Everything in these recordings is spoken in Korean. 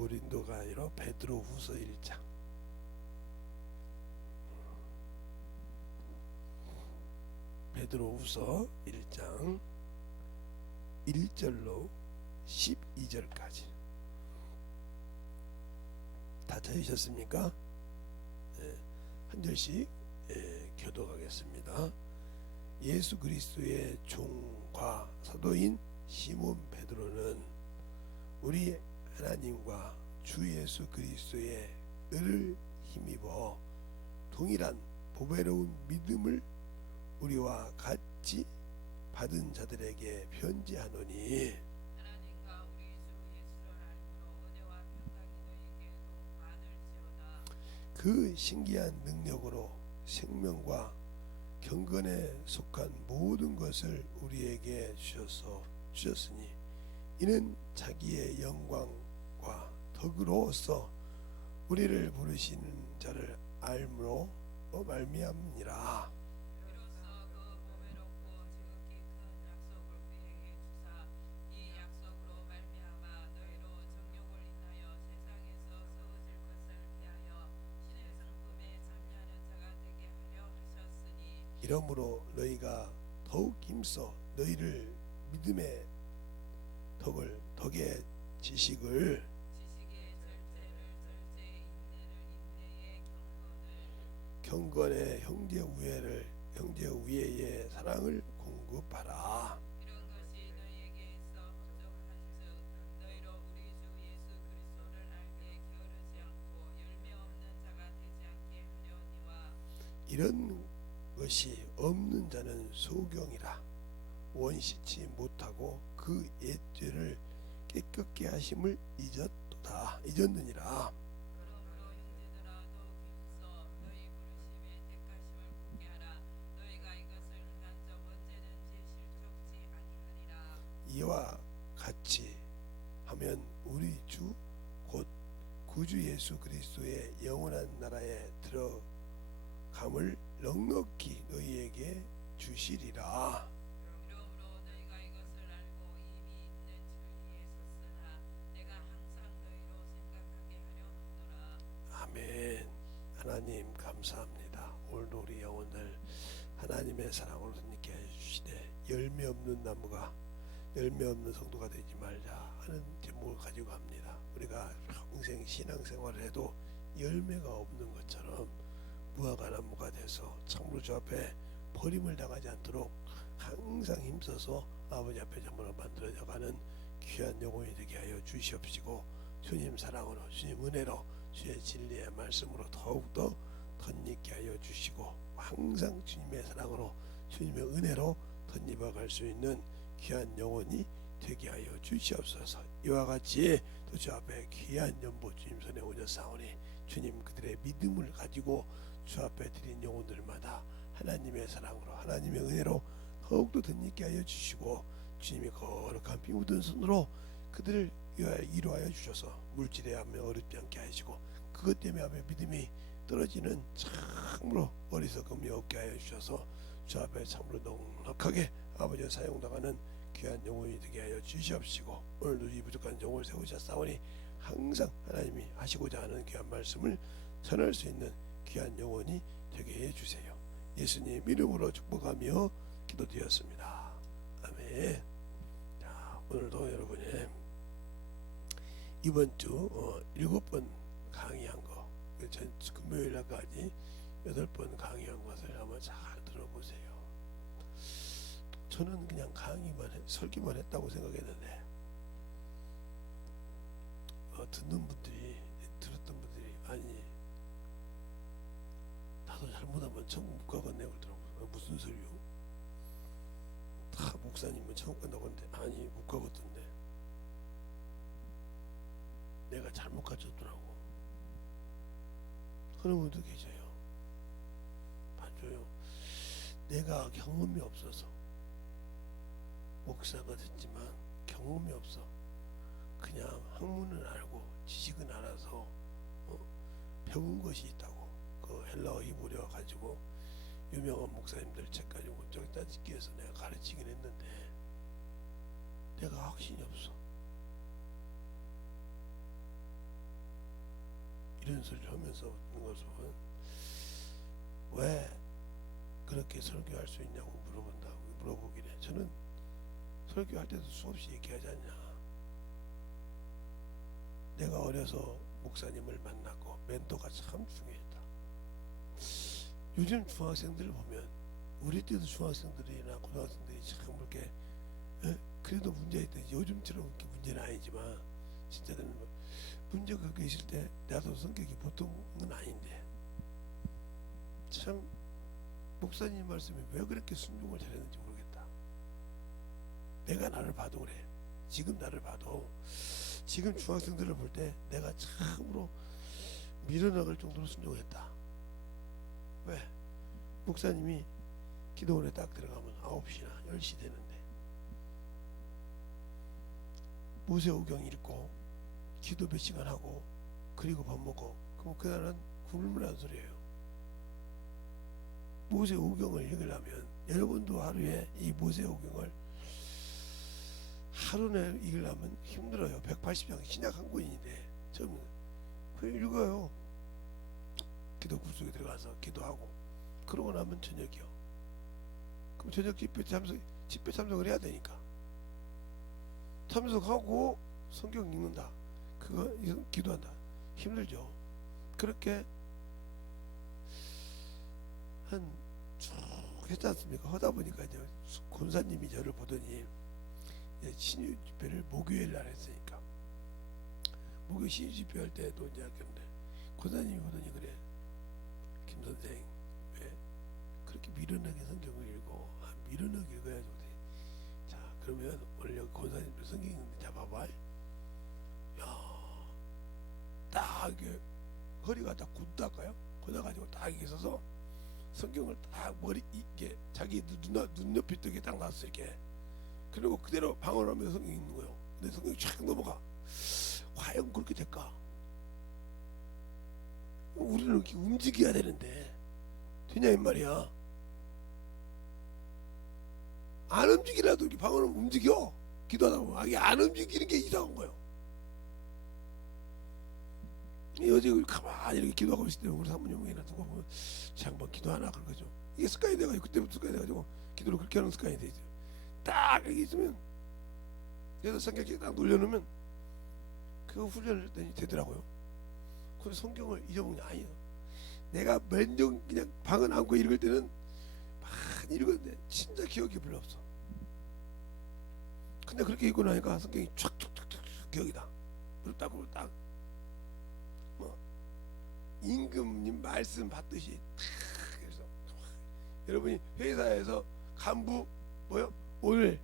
고린도가 아니라 베드로후서 1장. 베드로후서 1장 1절로 12절까지 다 찾으셨습니까? 한 절씩 교독하겠습니다. 예수 그리스도의 종과 사도인 시몬 베드로는 우리 하나님과 주 예수 그리스도의 은을 힘입어 동일한 보배로운 믿음을 우리와 같이 받은 자들에게 편지하노니, 하나님과 우리 주 예수를 알므로 은혜와 평강이 너희에게로 많을지어다. 그 신기한 능력으로 생명과 경건에 속한 모든 것을 우리에게 주셨으니 이는 자기의 영광과 덕으로서 우리를 부르시는 자를 알므로 말미암니라. 비로소 그 보배롭고 지극히 큰 약속을 우리에게 주사 이 약속으로 말미암아 너희로 정욕을 인하여 세상에서 세워질 것을 피하여 신의 성품에 참여하는 자가 되게 하려 하셨으니, 이러므로 너희가 더욱 힘써 너희를 믿음의 덕의 지식을 지식의 절제를 절제에, 인내를 인내에, 경건의 형제 우애의 사랑을 공급하라. 이런 것이 너희에게 있어 부족한즉 너희로 우리 주 예수 그리스도를 알게 게으르지 않고 열매 없는 자가 되지 않게 하려니와, 이런 것이 없는 자는 소경이라 원시치 못하고 그 옛죄를 깨끗게 하심을 잊었느니라. 그러므로 형제들아 더욱 힘써 너희 부르심에 택하심을 굳게 하라. 너희가 이것을 간접 언제든지 실족치 아니하리라. 이와 같이 하면 우리 주 곧 구주 예수 그리스도의 영원한 나라에 들어감을 넉넉히 너희에게 주시리라. 이러므로 너희가 이것을 알고 이미 있는 진리에 섰으나 내가 항상 너희로 생각하게 하려 하노라. 아멘. 하나님 감사합니다. 오늘도 우리 영혼들 하나님의 사랑으로 선님께 해주시되 열매 없는 나무가 열매 없는 성도가 되지 말자 하는 제목을 가지고 합니다. 우리가 평생 신앙생활을 해도 열매가 없는 것처럼 무화과 나무가 돼서 참으로 주 앞에 버림을 당하지 않도록 항상 힘써서 아버지 앞에 정말로 만들어져가는 귀한 영혼이 되게 하여 주시옵시고, 주님 사랑으로 주님 은혜로 주의 진리의 말씀으로 더욱더 덧입게 하여 주시고, 항상 주님의 사랑으로 주님의 은혜로 덧입어 갈 수 있는 귀한 영혼이 되게 하여 주시옵소서. 이와 같이 또 주 앞에 귀한 연보 주님 손에 올려사오니 주님 그들의 믿음을 가지고 주 앞에 드린 영혼들마다 하나님의 사랑으로 하나님의 은혜로 더욱더 덧입게 하여 주시고, 주님이 거룩한 피 묻은 손으로 그들을 이루하여 주셔서 물질에 하며 어렵지 않게 하시고, 그것 때문에 하며 믿음이 떨어지는 참으로 어리석음이 없게 하여 주셔서 주 앞에 참으로 넉넉하게 아버지의 사용당하는 귀한 영혼이 되게 하여 주시옵시고, 오늘도 이 부족한 영혼을 세우셨사오니 항상 하나님이 하시고자 하는 귀한 말씀을 전할 수 있는 귀한 영혼이 되게 해주세요. 예수님 이름으로 축복하며 기도드렸습니다. 아멘. 자, 오늘도 여러분의 이번 주 7번 강의한 거, 금요일날까지 8번 강의한 것을 한번 잘 들어보세요. 저는 그냥 설교만 했다고 생각했는데 들었던 분들이 아니 나도 잘못하면 천국 못 가겠네 그러더라고요. 무슨 소리요? 다 목사님은 천국 간다고 하는데 아니 못 가겠던데 내가 잘못 가졌더라고. 그런 분도 계셔요. 맞아요. 내가 경험이 없어서 목사가 됐지만 경험이 없어. 그냥 학문은 알고 지식은 알아서 배운 것이 있다고. 그 헬라어 히브리어 가지고 유명한 목사님들 책 가지고 저기 따지기 위해서 내가 가르치긴 했는데 내가 확신이 없어. 이런 소리를 하면서 있는 것은 왜 그렇게 설교할 수 있냐고 물어보길래 저는 설교할 때도 수없이 얘기하지 않냐. 내가 어려서 목사님을 만났고 멘토가 참 중요했다. 요즘 중학생들을 보면 우리 때도 중학생들이나 고등학생들이 참 그렇게 그래도 문제 있듯 요즘처럼 그렇게 문제는 아니지만 진짜는 문제가 계실 때 나도 성격이 보통은 아닌데 참 목사님 말씀에 왜 그렇게 순종을 잘했는지 모르겠다. 내가 나를 봐도 그래. 지금 나를 봐도 지금 중학생들을 볼 때 내가 참으로 밀어넣을 정도로 순종했다. 왜? 목사님이 기도원에 딱 들어가면 9시나 10시 되는데 모세오경 읽고 기도 몇 시간 하고 그리고 밥 먹고 그럼 그날은 굶으라는 소리예요. 모세오경을 읽으려면 여러분도 하루에 이 모세오경을 하루 내에 읽으려면 힘들어요. 180장 신약 한 권인데 저는 그걸 읽어요. 기도 굴속에 들어가서 기도하고 그러고 나면 저녁이요. 그럼 저녁 집회 참석을 해야 되니까 참석하고 성경 읽는다. 그거 기도한다. 힘들죠. 그렇게 한 쭉 했지 않습니까? 하다 보니까 이제 권사님이 저를 보더니 신유 집회를 목요일 날 했으니까 목요 신유 집회 할 때도 이제 했는데 권사님이 보더니 그래 김 선생 왜 그렇게 미련하게 성경을 읽고 미련하게 읽어야지. 자 그러면 오늘 여기 권사님들 성경 읽는데 잡아봐. 딱 이게 허리가 딱 굳다까요? 굳어가지고 딱 이렇게 서서 성경을 딱 머리 이게 자기 눈높이 뜨게 딱 놨어 이렇게. 그리고 그대로 방언을 하면서 성경 읽는 거예요. 근데 성경이 쫙 넘어가. 과연 그렇게 될까? 우리는 이렇게 움직여야 되는데 되냐 이 말이야. 안 움직이라도 이렇게 방언을 움직여. 기도하다 보면 이게 안 움직이는 게 이상한 거예요. 어제 가만히 이렇게 기도하고 있을 때 우리 사모님이나 두고 보면 장반 기도하나 그러죠. 이게 습관이 돼가지고 그때부터 습관이 돼가지고 기도를 그렇게 하는 습관이 되죠. 딱 여기 있으면 그래서 성경책 딱 놀려놓으면 그 훈련을 했더니 되더라고요. 그래서 성경을 잊어먹는 게 아니에요. 내가 맨정 그냥 방은 안고 읽을 때는 많이 읽었는데 진짜 기억이 별로 없어. 근데 그렇게 읽고 나니까 성경이 촥촥촥촥 기억이다. 그리고 딱 뭐 임금님 말씀 받듯이 그래서 여러분이 회사에서 간부 뭐요? 오늘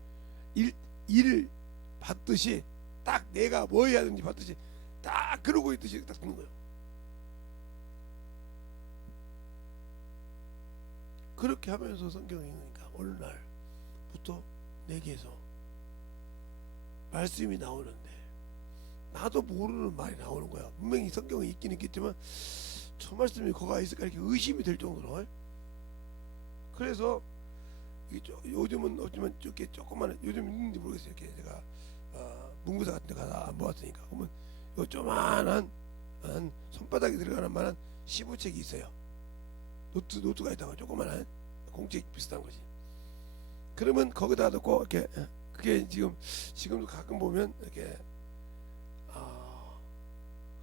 일을 받듯이 딱 내가 뭐 해야 되는지 받듯이 딱 그러고 있듯이 딱 듣는 거예요. 그렇게 하면서 성경을 읽으니까 어느 날부터 내게서 말씀이 나오는데 나도 모르는 말이 나오는 거야. 분명히 성경에 있긴 있겠지만 저 말씀이 거가 있을까 이렇게 의심이 될 정도로. 그래서 요즘은 없지만 이렇게 조그마한 요즘 있는지 모르겠어요. 이렇게 제가 문구사 같은 데 가서 안 보았으니까 그러면 요 조만한 한 손바닥에 들어가는 만한 시부책이 있어요. 노트가 있다가 조그만한 공책 비슷한 거지. 그러면 거기다 놓고 이렇게 그게 지금도 가끔 보면 이렇게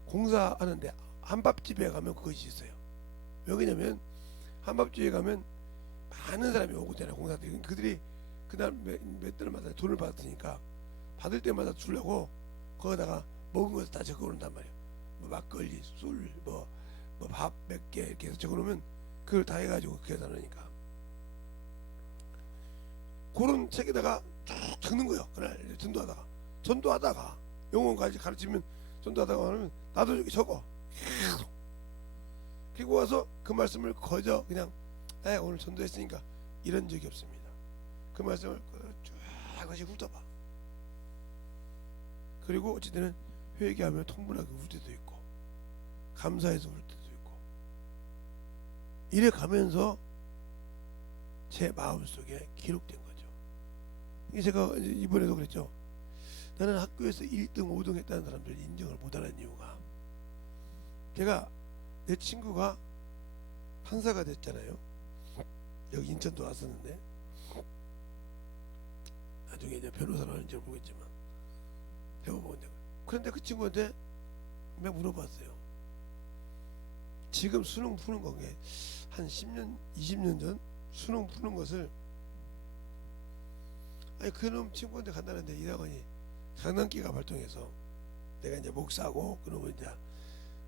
공사하는데 한밥집에 가면 그것이 있어요. 왜 그러냐면 한밥집에 가면 많은 사람이 오고 있잖아요. 공사들이 그들이 그날 몇 달마다 돈을 받았으니까 받을 때마다 주려고 거기다가 먹은 것을 다 적어놓는단 말이에요. 뭐 막걸리, 술, 뭐 밥 몇 개 이렇게 해서 적어놓으면 그걸 다 해가지고 계산하니까 그런 책에다가 쭉 적는 거예요. 그날 전도하다가 영혼까지 가르치면 전도하다가 하면 나도 여기 적어 계속. 그리고 와서 그 말씀을 거저 그냥 오늘 전도했으니까 이런 적이 없습니다. 그 말씀을 쭉 다시 훑어봐. 그리고 어찌되는 회개하며 통분하게 울 때도 있고 감사해서 울 때도 있고 이래 가면서 제 마음속에 기록된 거죠. 이게 제가 이번에도 그랬죠. 나는 학교에서 1등, 5등 했다는 사람들 인정을 못하는 이유가 제가 내 친구가 판사가 됐잖아요. 여기 인천도 왔었는데 나중에 이제 변호사를 하는지 모르겠지만 대법원장. 그런데 그 친구한테 내가 물어봤어요. 지금 수능 푸는 거게 한 10년, 20년 전 수능 푸는 것을 아니 그놈 친구한테 간다는데 이라더니 장난기가 발동해서 내가 이제 목사고 그놈은 이제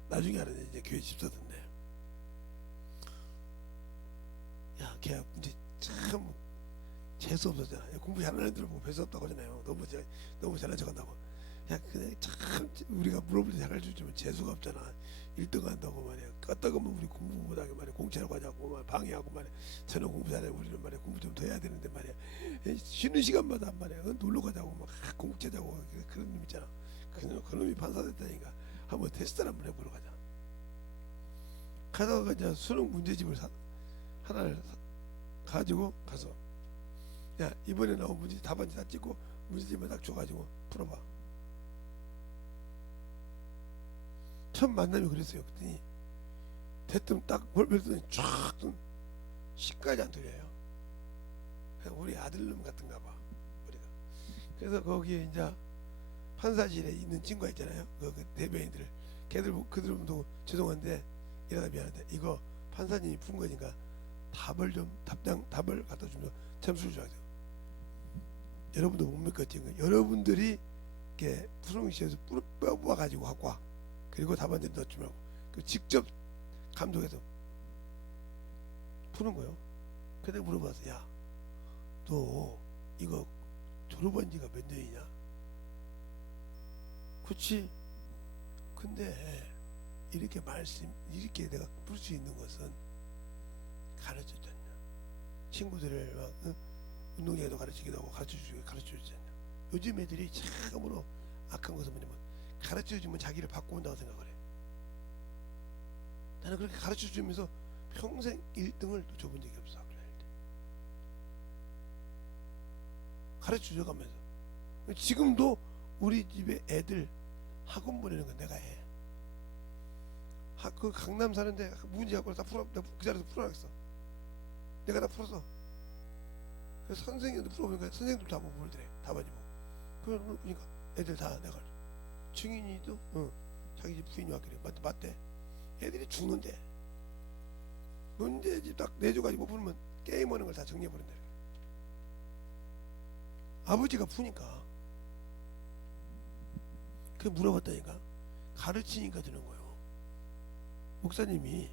나중에 알았는데 이제 교회 집사던데 야 걔 문제 참 재수 없었잖아. 공부 잘하는 애들 보고 별수 없다고 하잖아요. 너무 잘난 척한다고. 야 근데 참 우리가 물어볼 때 잘할 줄 알지만 재수가 없잖아. 1등 한다고 말이야. 껐다가면 우리 공부 못하게 말이야. 공채로 가자고 말이야. 방해하고 말이야. 저는 공부 잘해. 우리는 말이야. 공부 좀 더 해야 되는데 말이야. 쉬는 시간마다 말이야. 놀러 가자고 막 공채 자고 그런 놈 있잖아. 그 놈이 판사 됐다니까. 한번 테스트를 한번 해보러 가자. 가다가 이제 수능 문제집을 하나를 가지고 가서 야 이번에 나온 문제 답안지 다 찍고 문제집만 딱 줘가지고 풀어봐. 첫 만남이 그랬어요. 그랬더니 대뜸 딱 벌더니 쫙 시까지 안 틀려요. 우리 아들놈 같은가 봐 우리가. 그래서 거기에 이제 판사실에 있는 친구가 있잖아요. 그 대변인들 그들도 죄송한데 이러다 미안한데 이거 판사님이 푼 거니까 답을 갖다 주면서 점수를 줘야 돼요. 여러분도 못 믿겠지만 여러분들이 이렇게 수능시에서 뽑아가지고 갖고 와. 그리고 답안지를 넣어주면 직접 감독해서 푸는 거예요. 근데 물어봤어. 야, 너 이거 졸업한 지가 몇 년이냐? 그치? 근데 이렇게 내가 풀 수 있는 것은 가르쳐줬냐? 친구들을 막 운동장에도 가르치기도 하고 가르쳐주잖아. 요즘 애들이 참으로 악한 것은 뭐냐면 가르쳐주면 자기를 바꿔온다고 생각을 해. 나는 그렇게 가르쳐주면서 평생 1등을 줘본 적이 없어. 학교 다닐 때 가르쳐줘가면서 지금도 우리 집에 애들 학원 보내는 건 내가 해. 그 강남 사는데 문제 갖고 다 풀어. 내가 그 자리에서 풀어놨어. 내가 다 풀었어. 그래서 선생님도 풀어보니까 선생님도 다 보고 그러더래. 답안지 보고. 그러니까 애들 다 내가 증인이도 자기 집 부인이 왔길래 맞대. 애들이 죽는데 문제집 딱 내줘가지고 못 풀면 게임하는 걸 다 정리해버린다. 아버지가 푸니까 그 물어봤다니까. 가르치니까 되는 거예요. 목사님이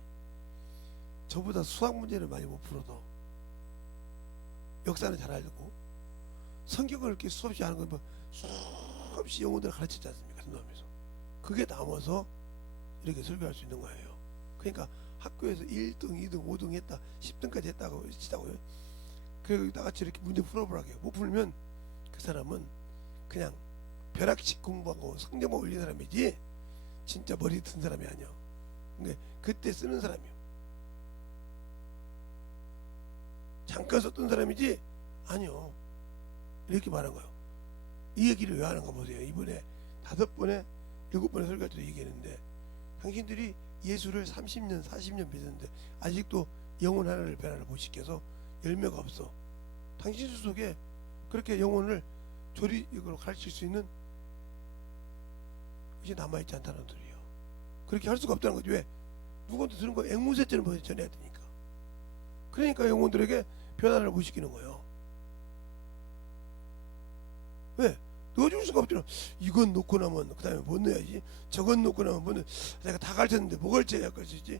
저보다 수학 문제를 많이 못 풀어도 역사는 잘 알고 성경을 이렇게 수없이 하는 건 수없이 영혼들을 가르치지 않습니까? 선동하면서 그게 남아서 이렇게 설교할 수 있는 거예요. 그러니까 학교에서 1등, 2등, 5등 했다 10등까지 했다고 치자고요. 그리고 나같이 이렇게 문제 풀어보라고요. 못 풀면 그 사람은 그냥 벼락식 공부하고 성적만 올린 사람이지 진짜 머리 든 사람이 아니야. 근데 그때 쓰는 사람이요. 잠깐 썼던 사람이지 아니요. 이렇게 말한 거예요. 이 얘기를 왜 하는가 보세요. 이번에 5번에 7번에 설교할 때도 얘기했는데 당신들이 예수를 30년 40년 믿었는데 아직도 영혼 하나를 변화를 못 시켜서 열매가 없어. 당신 속에 그렇게 영혼을 이걸 가르칠 수 있는 이제 남아있지 않다는 소리예요. 그렇게 할 수가 없다는 거지. 왜? 누구한테 들은 거 앵무새처럼 전해야 되니까. 그러니까 영혼들에게 변화를 못 시키는 거예요. 왜? 넣어줄 수가 없잖아. 이건 놓고 나면 그 다음에 못 넣어야지. 저건 놓고 나면 못 넣어. 내가 다 가르쳤는데 뭐 가르쳐야 할 것이지?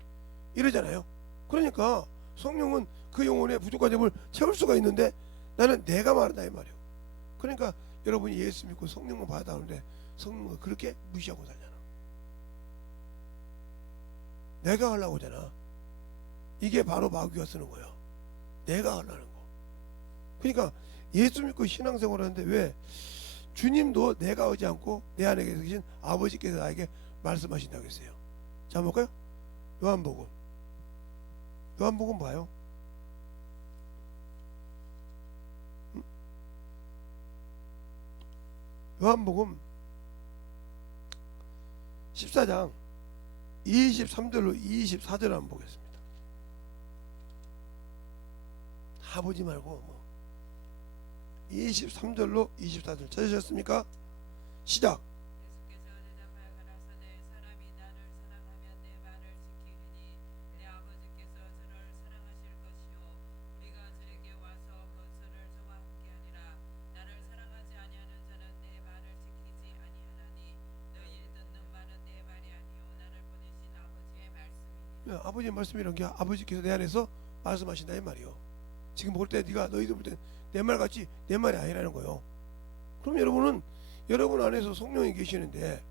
이러잖아요. 그러니까 성령은 그 영혼의 부족한 점을 채울 수가 있는데 나는 내가 말한다 이 말이에요. 그러니까 여러분이 예수 믿고 성령만 받아오는데 성령은 그렇게 무시하고 살잖아. 내가 하려고 하잖아. 이게 바로 마귀가 쓰는 거예요. 내가 하려는 거. 그러니까 예수 믿고 신앙생활 하는데 왜 주님도 내가 하지 않고 내 안에 계신 아버지께서 나에게 말씀하신다고 했어요. 자, 한번 볼까요? 요한복음 봐요. 요한복음 14장 23절로 24절 한번 보겠습니다. 아버지 말고 뭐 23절로 24절 찾으셨습니까? 시작. 예수께서 대답하여 가라사대 사람이 나를 사랑하면 내 말을 지키리니 내 아버지께서 저를 사랑하실 것이요 우리가 저에게 와서 건설을 저와 함께하리라. 나를 사랑하지 아니하는 자는 내 말을 지키지 아니하나니 너희 듣는 말은 내 말이 아니요 나를 보내신 아버지의 말씀이니라. 아버지의 말씀이란 게 아버지께서 내 안에서 말씀하신다 이 말이요. 지금 볼 때 네가 너희들 볼 때 내 말 같지 내 말이 아니라는 거요. 그럼 여러분은 여러분 안에서 성령이 계시는데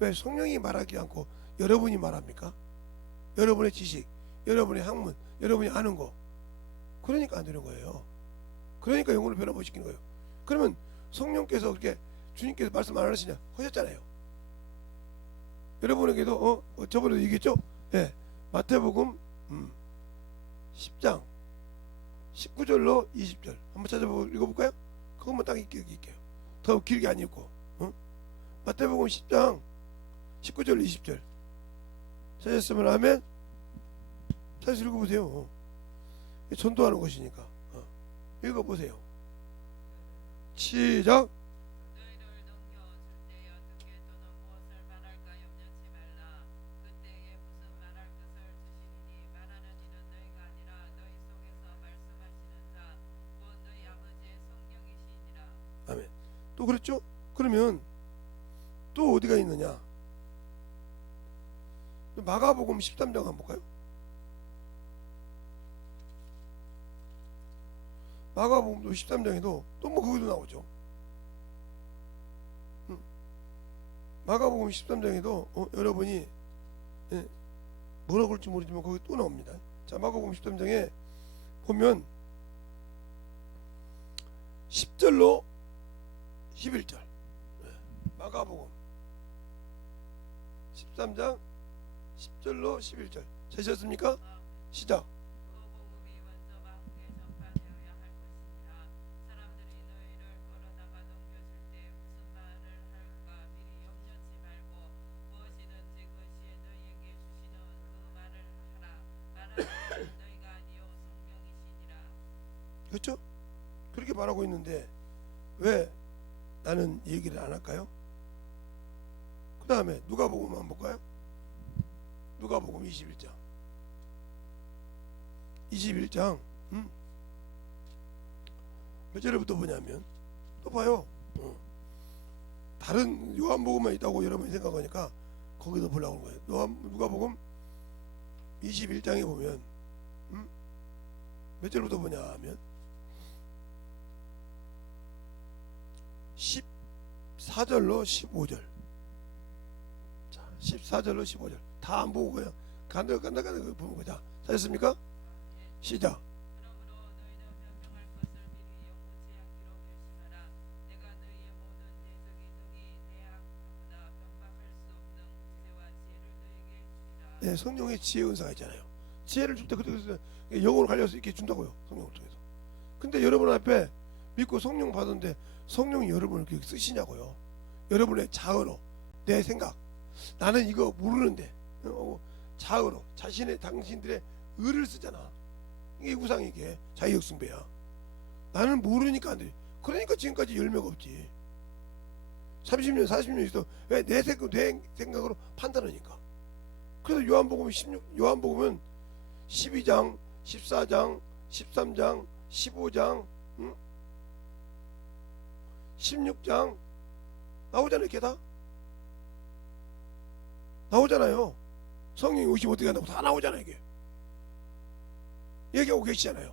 왜 성령이 말하지 않고 여러분이 말합니까? 여러분의 지식, 여러분의 학문, 여러분이 아는 거. 그러니까 안 되는 거예요. 그러니까 영혼을 변화 못 시키는 거예요. 그러면 성령께서 그렇게 주님께서 말씀 안 하시냐 하셨잖아요. 여러분에게도 저번에도 얘기했죠? 예. 마태복음 10장 19절로 20절 한번 찾아보고 읽어볼까요? 그것만 딱 읽게요. 더 길게 안 읽고. 마태복음 10장 19절 20절 찾았으면 아멘. 다시 읽어보세요. 전도하는 것이니까. 읽어보세요. 시작. 너희를 넘겨줄 때에 어떻게 또는 무엇을 말할까 염려치 말라. 그때에 무슨 말할 것을 주시리니 말하는 이는 너희가 아니라 너희 속에서 말씀하시는 자 곧 너희 아버지의 성령이시니라. 아멘. 또 그랬죠? 그러면 또 어디가 있느냐? 마가복음 13장 한번 볼까요? 마가복음 13장에도 또 뭐 거기도 나오죠. 마가복음 13장에도 여러분이 뭐라고 할지 모르지만 거기 또 나옵니다. 자, 마가복음 13장에 보면 10절로 11절. 마가복음 13장 10절로 11절 찾으셨습니까? 시작. 그 복음이 먼저 만국에 전파되어야 할 것이니라. 사람들이 너희를 끌어다가 넘겨줄 때 무슨 말을 할까 미리 염려치 말고 무엇이든지 그 시에 너희에게 주시는 그 말을 하라. 말하는 이는 너희가 아니요 성령이시니라. 그렇죠? 그렇게 말하고 있는데 왜 나는 얘기를 안 할까요? 그 다음에 누가복음 한번 볼까요? 누가복음 21장 21장 몇 절부터 보냐면 또 봐요. 다른 요한복음만 있다고 여러분이 생각하니까 거기서 보려고 하는 거예요. 누가복음 21장에 보면 몇 절부터 보냐 하면 14절로 15절. 자, 14절로 15절 다 안 보고 그냥 간다 보는 거자. 찾았습니까? 시작. 그러므로 너희는 변명할 것을 미리 영구치 않기로 결심하라. 내가 너희의 모든 대적이 능히 내 앞보다 변박할 수 없는 지혜와 지혜를 너희에게 주리라. 네, 성령의 지혜 은사가 있잖아요. 지혜를 줄 때 그때 영으로 갈려서 이렇게 준다고요. 성령을 통해서. 근데 여러분 앞에 믿고 성령 받았는데 성령이 여러분을 그렇게 쓰시냐고요. 여러분의 자어로 내 생각 나는 이거 모르는데 자어로 자신의 당신들의 의를 쓰잖아. 이게 우상이게 자기역승배야. 나는 모르니까 안 돼. 그러니까 지금까지 열매가 없지. 30년 40년 있어. 왜 내 생각으로 판단하니까. 그래서 요한복음은 12장 14장 13장 15장 16장 나오잖아요. 이렇게 다 나오잖아요. 성령이 오시면 어떻게 한다고 다 나오잖아요. 이게 얘기하고 계시잖아요.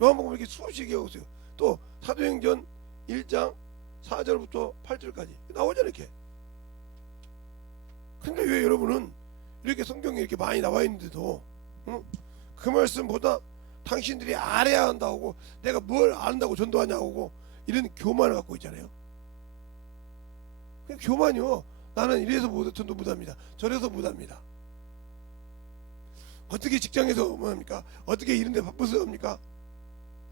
요한복음 이렇게 수없이 얘기하고 있어요. 또 사도행전 1장 4절부터 8절까지 나오잖아요. 이렇게. 근데 왜 여러분은 이렇게 성경에 이렇게 많이 나와 있는데도 그 말씀보다 당신들이 알아야 한다고 내가 뭘 안다고 전도하냐고 이런 교만을 갖고 있잖아요. 교만이요. 나는 이래서 전도 못합니다. 저래서 못합니다. 어떻게 직장에서 뭐합니까? 어떻게 이런데 바빠서 합니까?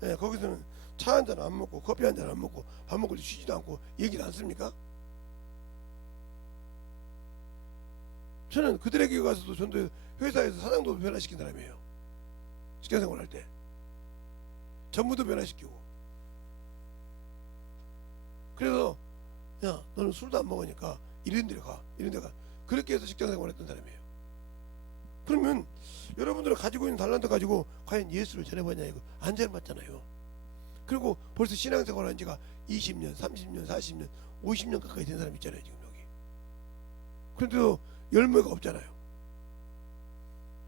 네, 거기서는 차 한 잔 안 먹고 커피 한 잔 안 먹고 밥 먹을 때 쉬지도 않고 얘기를 안 씁니까? 저는 그들에게 가서도 전도 회사에서 사장도 변화시킨 사람이에요. 직장생활 할 때 전부도 변화시키고. 그래서 야 너는 술도 안 먹으니까 이런 데 가 이런 데 가 그렇게 해서 직장생활 했던 사람이에요. 그러면 여러분들은 가지고 있는 달란트 가지고 과연 예수를 전해봤냐 이거 안 전해봤잖아요. 그리고 벌써 신앙생활 한 지가 20년 30년 40년 50년 가까이 된 사람 있잖아요 지금 여기. 그런데도 열매가 없잖아요.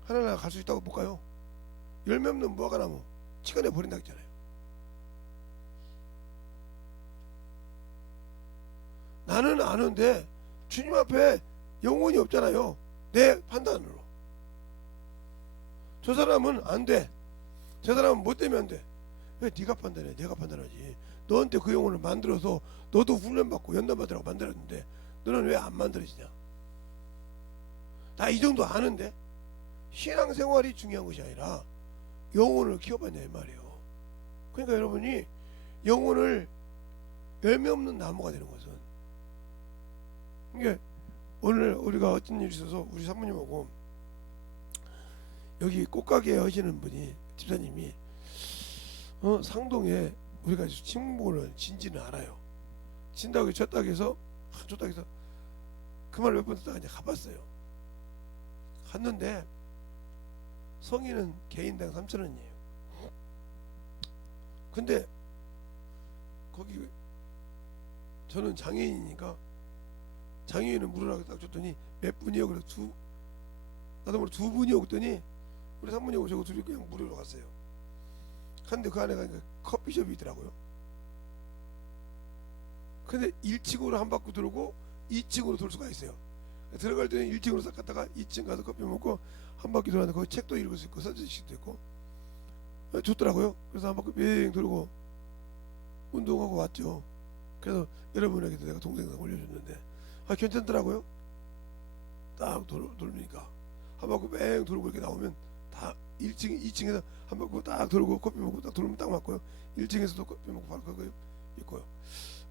하나하나 갈 수 있다고 볼까요? 열매 없는 무화과 나무 치간에 버린다 했잖아요. 나는 아는데 주님 앞에 영혼이 없잖아요. 내 판단으로. 저 사람은 안 돼. 저 사람은 뭐 때문에 안 돼. 왜 네가 판단해? 내가 판단하지. 너한테 그 영혼을 만들어서 너도 훈련받고 연단받으라고 만들었는데 너는 왜 안 만들어지냐. 나 이 정도 아는데 신앙생활이 중요한 것이 아니라 영혼을 키워봤냐 이 말이에요. 그러니까 여러분이 영혼을 열매 없는 나무가 되는 것은 이게 오늘 우리가 어떤 일이 있어서 우리 사모님하고 여기 꽃가게 하시는 분이 집사님이 상동에 우리가 친목을 진지는 알아요. 진다고 저 땅에서 저 땅에서 그 말을 몇 번 듣다가 이제 가봤어요. 갔는데 성인은 개인당 3,000원이에요. 근데 거기 저는 장애인이니까 장애인은 물으라고 딱 줬더니 몇 분이요? 그래서 나도 모르게 두 분이요 그랬더니 우리 사모님하고 저거 둘이 그냥 무료로 갔어요. 근데 그 안에 가니까 커피숍이 있더라고요. 근데 1층으로 한 바퀴 돌고 2층으로 돌 수가 있어요. 들어갈 때는 1층으로 싹 갔다가 2층 가서 커피 먹고 한 바퀴 돌았는데 거기 책도 읽을 수 있고 서재식도 있고 좋더라고요. 그래서 한 바퀴 빙 돌고 운동하고 왔죠. 그래서 여러분에게도 내가 동영상 올려줬는데 괜찮더라고요. 딱 돌리니까 한 바퀴 뺑 돌고 이렇게 나오면 다 1층, 2층에서 한 바퀴 딱 돌고 커피 먹고 딱 돌면 딱 맞고요. 1층에서도 커피 먹고 바로 그거 있고요.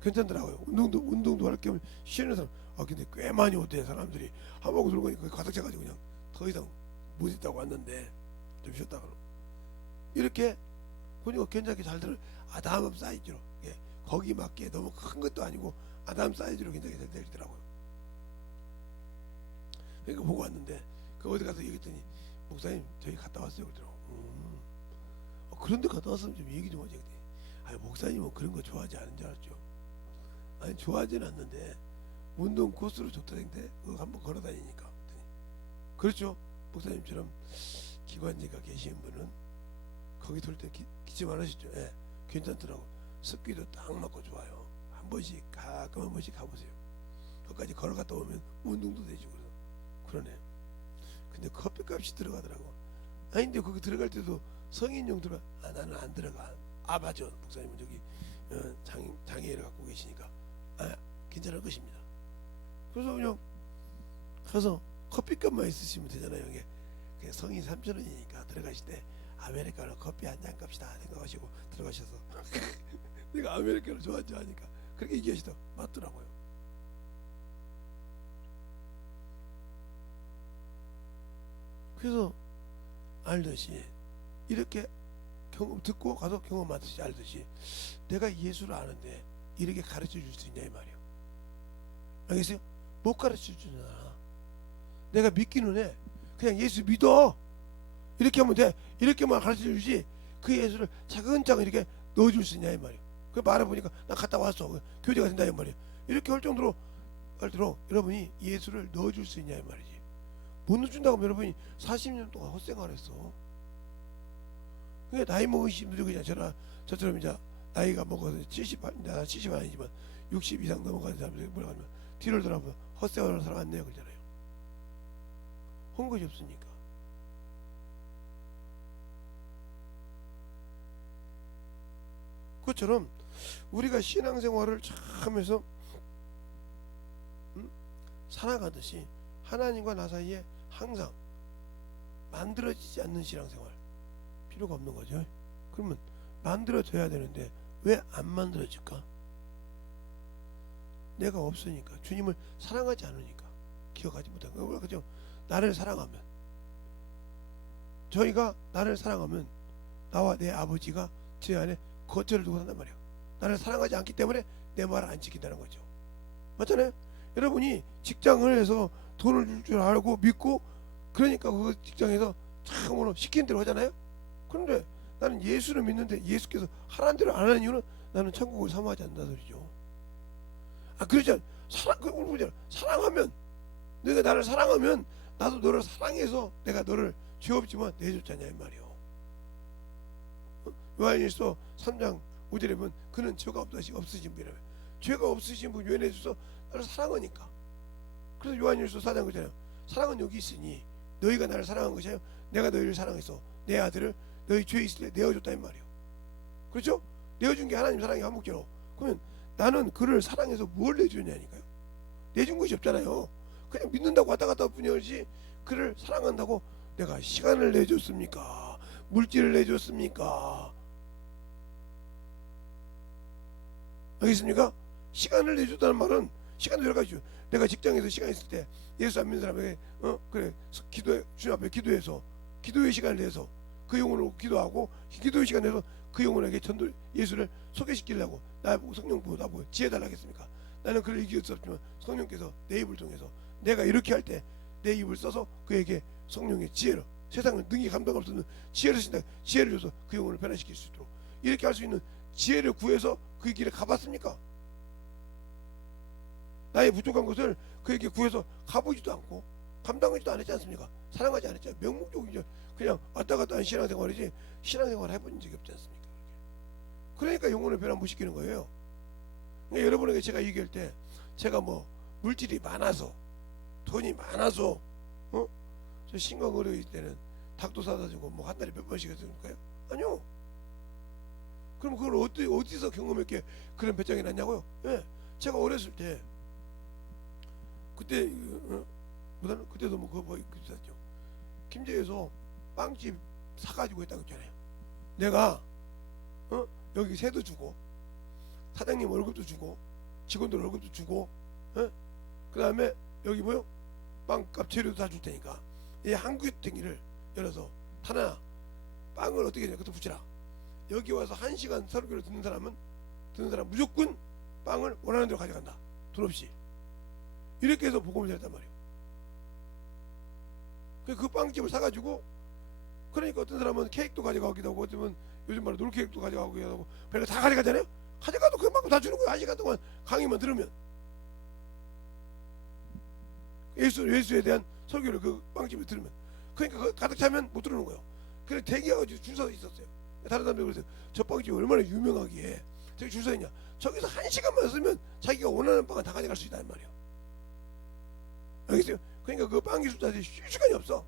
괜찮더라고요. 운동도 할 겸 쉬는 사람. 근데 꽤 많이 오대 사람들이 한 바퀴 돌고 거기 가득 차가지고 그냥 더 이상 못 있다고 왔는데 좀 쉬었다 그러. 이렇게 보니까 괜찮게 잘 들어. 아담 사이즈로 거기 맞게 너무 큰 것도 아니고 아담 사이즈로 괜찮게 잘 되더라고요. 그러니까 보고 왔는데 그 어디 가서 얘기했더니 목사님 저희 갔다 왔어요 그러더라고. 그런데 갔다 왔으면 좀 얘기 좀 하지. 목사님은 그런 거 좋아하지 않은 줄 알았죠. 아니 좋아하지는 않는데 운동 코스로 좋다는데 그거 한번 걸어 다니니까. 그렇죠. 목사님처럼 기관지가 계신 분은 거기 돌 때 기침 안 하시죠. 예, 괜찮더라고. 습기도 딱 맞고 좋아요. 가끔 한 번씩 가보세요. 거기까지 걸어갔다 오면 운동도 되죠. 그러네. 근데 커피값이 들어가더라고. 근데 거기 들어갈 때도 성인용 들어가. 나는 안 들어가. 맞아. 목사님은 저기 장애를 갖고 계시니까 괜찮을 것입니다. 그래서 그냥 가서 커피값만 있으시면 되잖아요. 이게 성인 3,000원이니까 들어가실 때 아메리카노 커피 한 잔 값이다 생각하시고 들어가셔서 내가 아메리카노 좋아하지 하니까 그렇게 얘기하시다 맞더라고요. 그래서 알듯이 이렇게 경험 듣고 가서 경험하듯이 알듯이 내가 예수를 아는데 이렇게 가르쳐 줄 수 있냐 이 말이에요. 알겠어요? 못 가르쳐 주잖아. 내가 믿기는 해. 그냥 예수 믿어. 이렇게 하면 돼. 이렇게만 가르쳐 주지 그 예수를 차근차근 이렇게 넣어줄 수 있냐 이 말이에요. 그 말해보니까 나 갔다 왔어. 교제가 된다 이 말이에요. 이렇게 할 정도로 여러분이 예수를 넣어줄 수 있냐 이 말이지. 못 넣어준다고 하면 여러분이 40년 동안 헛생활했어. 그러니까 나이 먹으신 분들 그냥 저처럼 이제 나이가 먹어서 70 아니지만 60 이상 넘어가는 사람들이 뭐라 하면 뒤를 돌아보면 헛생활을 살아왔네요 그러잖아요. 한 것이 없으니까. 그것처럼 우리가 신앙생활을 참 하면서 살아가듯이 하나님과 나 사이에 항상 만들어지지 않는 신앙생활 필요가 없는 거죠. 그러면 만들어져야 되는데 왜 안 만들어질까? 내가 없으니까, 주님을 사랑하지 않으니까. 기억하지 못한 거예요. 그죠? 나를 사랑하면, 저희가 나를 사랑하면 나와 내 아버지가 제 안에 거처를 두고 산단 말이에요. 나를 사랑하지 않기 때문에 내 말을 안 지킨다는 거죠. 맞잖아요. 여러분이 직장을 해서 돈을 줄 줄 알고 믿고, 그러니까 그 직장에서 참으로 시키는 대로 하잖아요. 그런데 나는 예수를 믿는데 예수께서 하라는 대로 안 하는 이유는 나는 천국을 사모하지 않는다 소리죠. 그러지 않 사랑하면, 너가 나를 사랑하면 나도 너를 사랑해서 내가 너를 죄 없지만 내줬잖냐 이 말이요. 요한일서 3장 5절에 보면 그는 죄가 없으신 분이라며. 죄가 없으신 분 왜 내줘서? 나를 사랑하니까. 그래서 요한일서 4장 9절에 사랑은 여기 있으니 너희가 나를 사랑한 것이 아니라 내가 너희를 사랑해서 내 아들을 너희 죄 있을 때 내어줬다 이 말이요. 그렇죠? 내어준 게 하나님 사랑의 한목제로. 그러면 나는 그를 사랑해서 뭘 내주냐니까요. 내준 것이 없잖아요. 그냥 믿는다고 왔다 갔다 뿐이지 그를 사랑한다고 내가 시간을 내줬습니까? 물질을 내줬습니까? 알겠습니까? 시간을 내줬다는 말은 시간도 여러 가지죠. 내가 직장에서 시간 있을 때 예수 안 믿는 사람에게 그래 기도해, 주님 앞에 기도해서 기도의 시간을 내서 그 영혼으로 기도하고 기도의 시간 내서 그 영혼에게 전도 예수를 소개시키려고 나보고 성령 보고 나보고 지혜 달라겠습니까? 나는 그를 이길 수 없지만 성령께서 내 입을 통해서 내가 이렇게 할 때 내 입을 써서 그에게 성령의 지혜로, 세상은 능히 감당 없는 지혜를 신다. 지혜를 줘서 그 영혼을 변화시킬 수 있도록 이렇게 할 수 있는 지혜를 구해서 그 길에 가봤습니까? 나의 부족한 것을 그에게 구해서 가보지도 않고 감당하지도 않았지 않습니까? 사랑하지 않았죠. 명목적이죠. 그냥 왔다 갔다 하는 신앙생활이지 신앙생활 해본 적이 없지 않습니까? 그러니까 영혼을 변화 못 시키는 거예요. 그러니까 여러분에게 제가 얘기할 때 제가 뭐 물질이 많아서 돈이 많아서 저 신강 어려울 때는 닭도 사다 주고 뭐 한 달에 몇 번씩 해줄까요? 아니요. 그럼 그걸 어디서 경험했기에 그런 배짱이 났냐고요? 예. 제가 어렸을 때 그때 그때도 뭐 그거 그랬죠. 김제에서 빵집 사가지고 했다고 했잖아요. 내가 여기 세도 주고 사장님 월급도 주고 직원들 월급도 주고 그 다음에 여기 뭐요? 빵값 재료도 다 줄 테니까 이 한국탱이를 열어서 하나 빵을 어떻게 해야 그것도 붙이라. 여기 와서 1시간 설교를 듣는 사람 무조건 빵을 원하는 대로 가져간다. 돈 없이. 이렇게 해서 복음을 전했단 말이에요. 그 빵집을 사가지고 그러니까 어떤 사람은 케이크도 가져가기도 하고 어쩌면 요즘 말로 롤케이크도 가져가기도 하고 별거 다 가져가잖아요. 가져가도 그만큼 다 주는 거예요. 1시간 동안 강의만 들으면 예수에 대한 설교를 그 빵집에 들으면 그러니까 그 가득 차면 못 들어오는 거예요. 그래서 대기하고 줄 서 있었어요. 다른 사람들이 그랬어요. 저 빵집이 얼마나 유명하기에 저기 줄 서 있냐. 저기서 1시간만 쓰면 자기가 원하는 빵을 다 가져갈 수 있다는 말이에요. 알겠어요? 그러니까 그 빵 기술자들이 쉴 시간이 없어.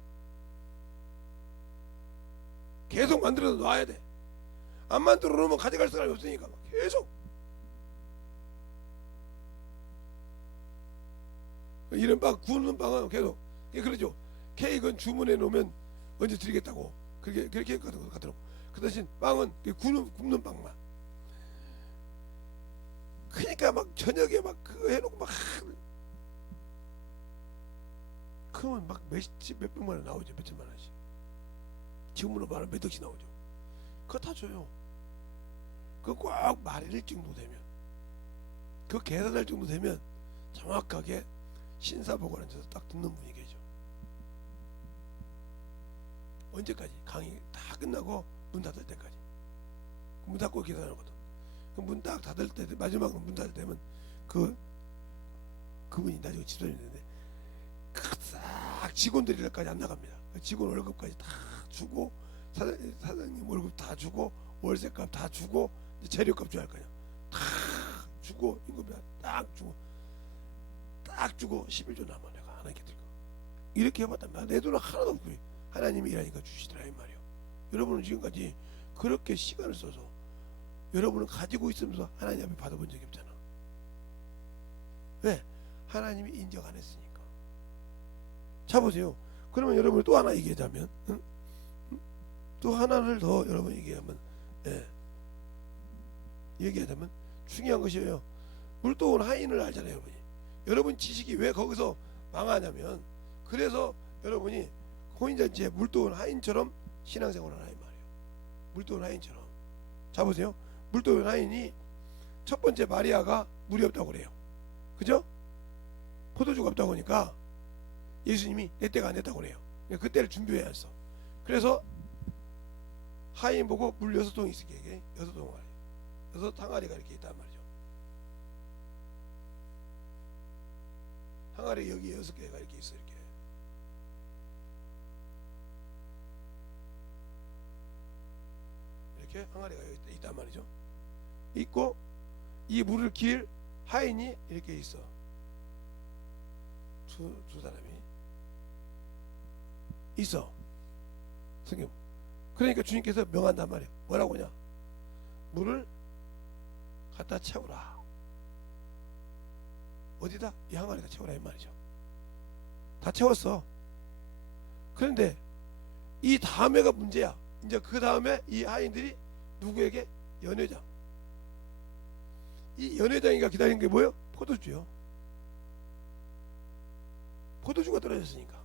계속 만들어서 놔야 돼. 안 만들어 놓으면 가져갈 사람이 없으니까 계속. 이런 빵, 구우는 빵은 계속. 그러죠. 케이크는 주문해 놓으면 언제 드리겠다고. 그렇게 가더라고. 그 대신 빵은 굽는 빵만. 그러니까 막 저녁에 막 그거 해놓고 막 그러면 막 몇백만 원 나오죠. 몇천만 원씩. 지금으로 말하면 몇 억씩 나오죠. 그거 다 줘요. 그거 꼭 말일 정도 되면, 그 계산할 정도 되면 정확하게 신사복을 앉아서 딱 듣는 분이 계죠. 언제까지? 강의 다 끝나고 문 닫을 때까지. 문 닫고 계산하거든. 그 문 딱 닫을 때, 마지막 문 닫을 때면 그분이 나중에 집사님인데 싹 직원들이까지 안 나갑니다. 직원 월급까지 다 주고 사장님 월급 다 주고 월세값 다 주고 재료값 줘야 할 거냐. 다 주고 임금 딱 주고 11조 남아 내가 하나님께 드릴 거. 이렇게 해봤단 말이야. 내 돈은 하나도 없고 하나님이 일하니까 주시더라 이 말이요. 여러분은 지금까지 그렇게 시간을 써서 여러분은 가지고 있으면서 하나님 앞에 받아본 적이 없잖아. 왜? 하나님이 인정 안 했으니까. 자 보세요. 그러면 여러분이 또 하나 얘기하자면 또 하나를 더 여러분 얘기하자면 중요한 것이에요. 물도원 하인을 알잖아요. 여러분 지식이 왜 거기서 망하냐면, 그래서 여러분이 혼인잔치에 물도온 하인처럼 신앙생활을 하라 이 말이에요. 물도온 하인처럼. 자 보세요. 물도온 하인이 첫 번째 마리아가 물이 없다고 그래요. 그죠? 포도주가 없다고 하니까 예수님이 내 때가 안 됐다고 그래요. 그러니까 그때를 준비해야 했어. 그래서 하인 보고 물 6통이 있을게. 6통을 6 항아리가 이렇게 있단 말이죠. 항아리 여기 6개가 이렇게 있어. 이렇게 항아리가 여기 있단 말이죠. 있고 이 물을 길 하인이 이렇게 있어. 두 사람이 있어. 성경. 그러니까 주님께서 명한단 말이에요. 뭐라고 하냐? 물을 갖다 채우라. 어디다? 이 항아리에다 채우라 이 말이죠. 다 채웠어. 그런데 이 다음에가 문제야. 이제 그 다음에 이 하인들이 누구에게? 연회장. 이 연회장이가 기다리는 게 뭐예요? 포도주요. 포도주가 떨어졌으니까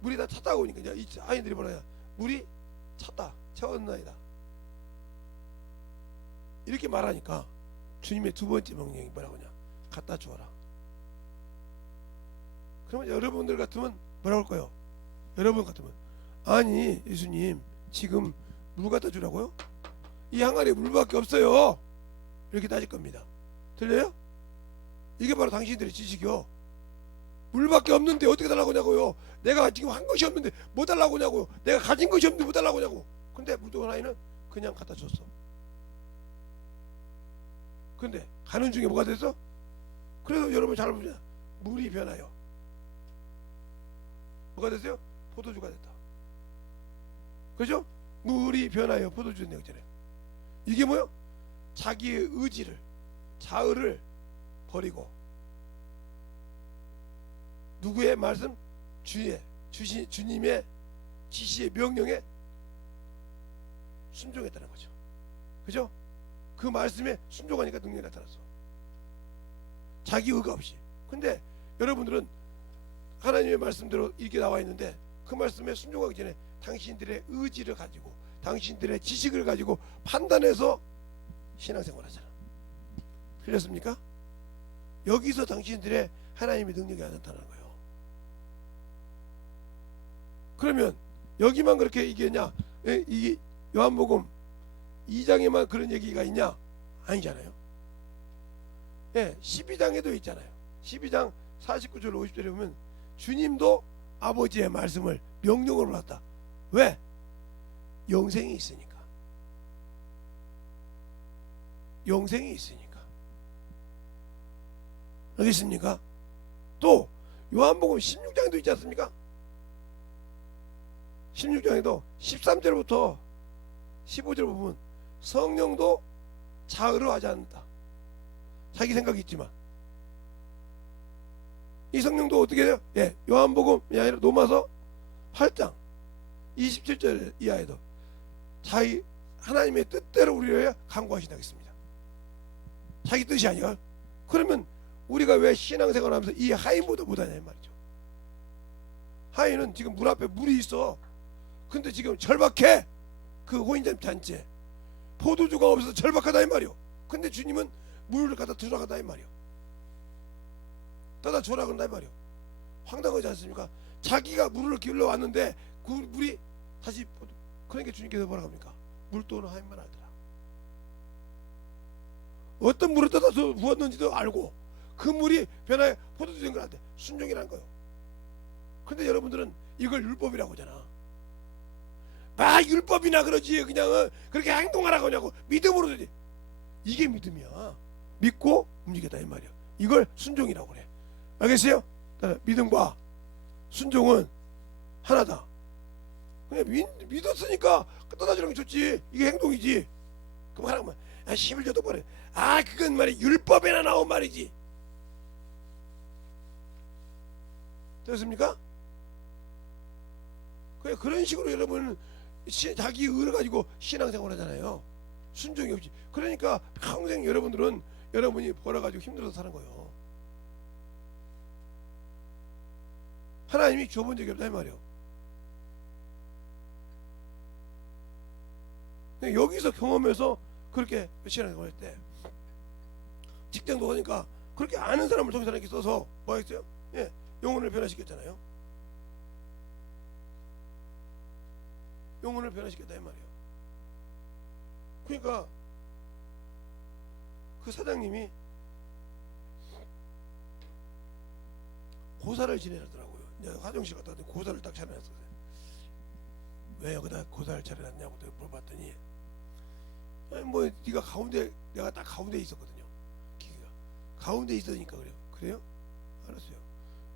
물이 다 찼다고 하니까 이제 이 하인들이 뭐라 해? 물이 찼다, 채웠나이다. 이렇게 말하니까 주님의 두 번째 명령이 뭐라고 하냐? 갖다 주어라. 그러면 여러분들 같으면 뭐라고 할 거예요? 여러분 같으면 아니 예수님 지금 물 갖다 주라고요? 이 항아리에 물밖에 없어요. 이렇게 따질 겁니다. 들려요? 이게 바로 당신들의 지식이요. 물밖에 없는데 어떻게 달라고 하냐고요. 내가 지금 한 것이 없는데 뭐 달라고 하냐고요. 내가 가진 것이 없는데 뭐 달라고 하냐고. 근데 물도원 하인은 그냥 갖다 줬어. 근데 가는 중에 뭐가 됐어? 그래서 여러분 잘 보세요. 물이 변하여 뭐가 됐어요? 포도주가 됐다. 그죠? 물이 변하여 포도주 내었잖아요. 이게 뭐요? 자기의 의지를, 자의를 버리고 누구의 말씀? 주님의 지시의 명령에 순종했다는 거죠. 그죠? 그 말씀에 순종하니까 능력이 나타났어. 자기 의가 없이. 근데 여러분들은 하나님의 말씀대로 이렇게 나와 있는데 그 말씀에 순종하기 전에 당신들의 의지를 가지고 당신들의 지식을 가지고 판단해서 신앙생활 하잖아. 틀렸습니까? 여기서 당신들의 하나님의 능력이 안 나타나는 거예요. 그러면 여기만 그렇게 얘기했냐? 이게 요한복음 2장에만 그런 얘기가 있냐? 아니잖아요. 12장에도 있잖아요. 12장 49절 50절에 보면 주님도 아버지의 말씀을 명령으로 받았다. 왜? 영생이 있으니까. 영생이 있으니까. 알겠습니까? 또 요한복음 16장에도 있지 않습니까? 16장에도 13절부터 15절 보면 성령도 자의로 하지 않는다. 자기 생각이 있지만 이 성령도 어떻게 해요? 요한복음이 아니라 로마서 8장 27절 이하에도 자기 하나님의 뜻대로 우리를 간구하신다고 했습니다. 자기 뜻이 아니야. 그러면 우리가 왜 신앙생활을 하면서 이 하인보다 못하냐 이 말이죠. 하인은 지금 물 앞에 물이 있어. 근데 지금 절박해. 그 혼인잔치에 포도주가 없어서 절박하다 이 말이요. 근데 주님은 물을 갖다 들어가다 이 말이요. 떠다 줘라 그런다 이 말이요. 황당하지 않습니까? 자기가 물을 길러 왔는데 그 물이 다시 그러니까 주님께서 뭐라 합니까? 물도는 하인만 알더라. 어떤 물을 떠다 부었는지도 알고 그 물이 변화해 포도주 된 걸 안 돼. 순종이라는 거요. 근데 여러분들은 이걸 율법이라고 하잖아. 율법이나 그러지 그냥 그렇게 행동하라고 하냐고. 믿음으로 되지. 이게 믿음이야. 믿고 움직였다 이 말이야. 이걸 순종이라고 그래. 알겠어요? 믿음과 순종은 하나다. 그냥 믿었으니까 떠나주는 게 좋지. 이게 행동이지. 그럼 하라면 11조도 버려. 그건 말이 율법에나 나온 말이지. 됐습니까? 그런 식으로 여러분은 자기 의를 가지고 신앙생활 하잖아요. 순종이 없지. 그러니까 평생 여러분들은 여러분이 벌어가지고 힘들어서 사는 거예요. 하나님이 줘본 적이 없다 이 말이에요. 여기서 경험해서 그렇게 몇 시간을 보낼 때 직장도 가니까 그렇게 아는 사람을 통해서 이렇게 써서 뭐 하겠어요? 예, 영혼을 변화시켰잖아요. 영혼을 변화시켰다 이 말이에요. 그러니까 그 사장님이 고사를 지내더라고요. 이제 화장실 갔다 왔더니 고사를 딱 차려놨어요. 왜 여기다 고사를 차려놨냐고 물어봤더니 아니 뭐 네가 가운데, 내가 딱 가운데 있었거든요. 기계가 가운데 있으니까 그래요. 그래요? 알았어요.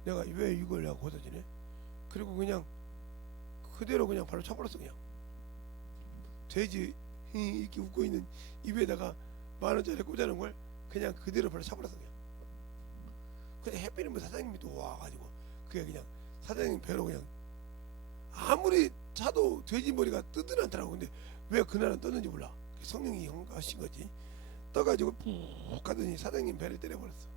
내가 왜 이걸 내가 고사 지내? 그리고 그냥 그대로 그냥 발로 쳐버렸어. 그냥 돼지 이렇게 웃고 있는 입에다가 10,000원짜리 꽂아놓은 걸 그냥 그대로 발로 쳐버렸어. 그냥. 근데 해피는 뭐 사장님이 또 와가지고 그게 그냥 사장님 배로 그냥 아무리 차도 돼지 머리가 뜨든 않더라고. 근데 왜 그날은 떴는지 몰라. 성령이 하신 거지. 떠가지고 푹 가더니 사장님 배를 때려버렸어.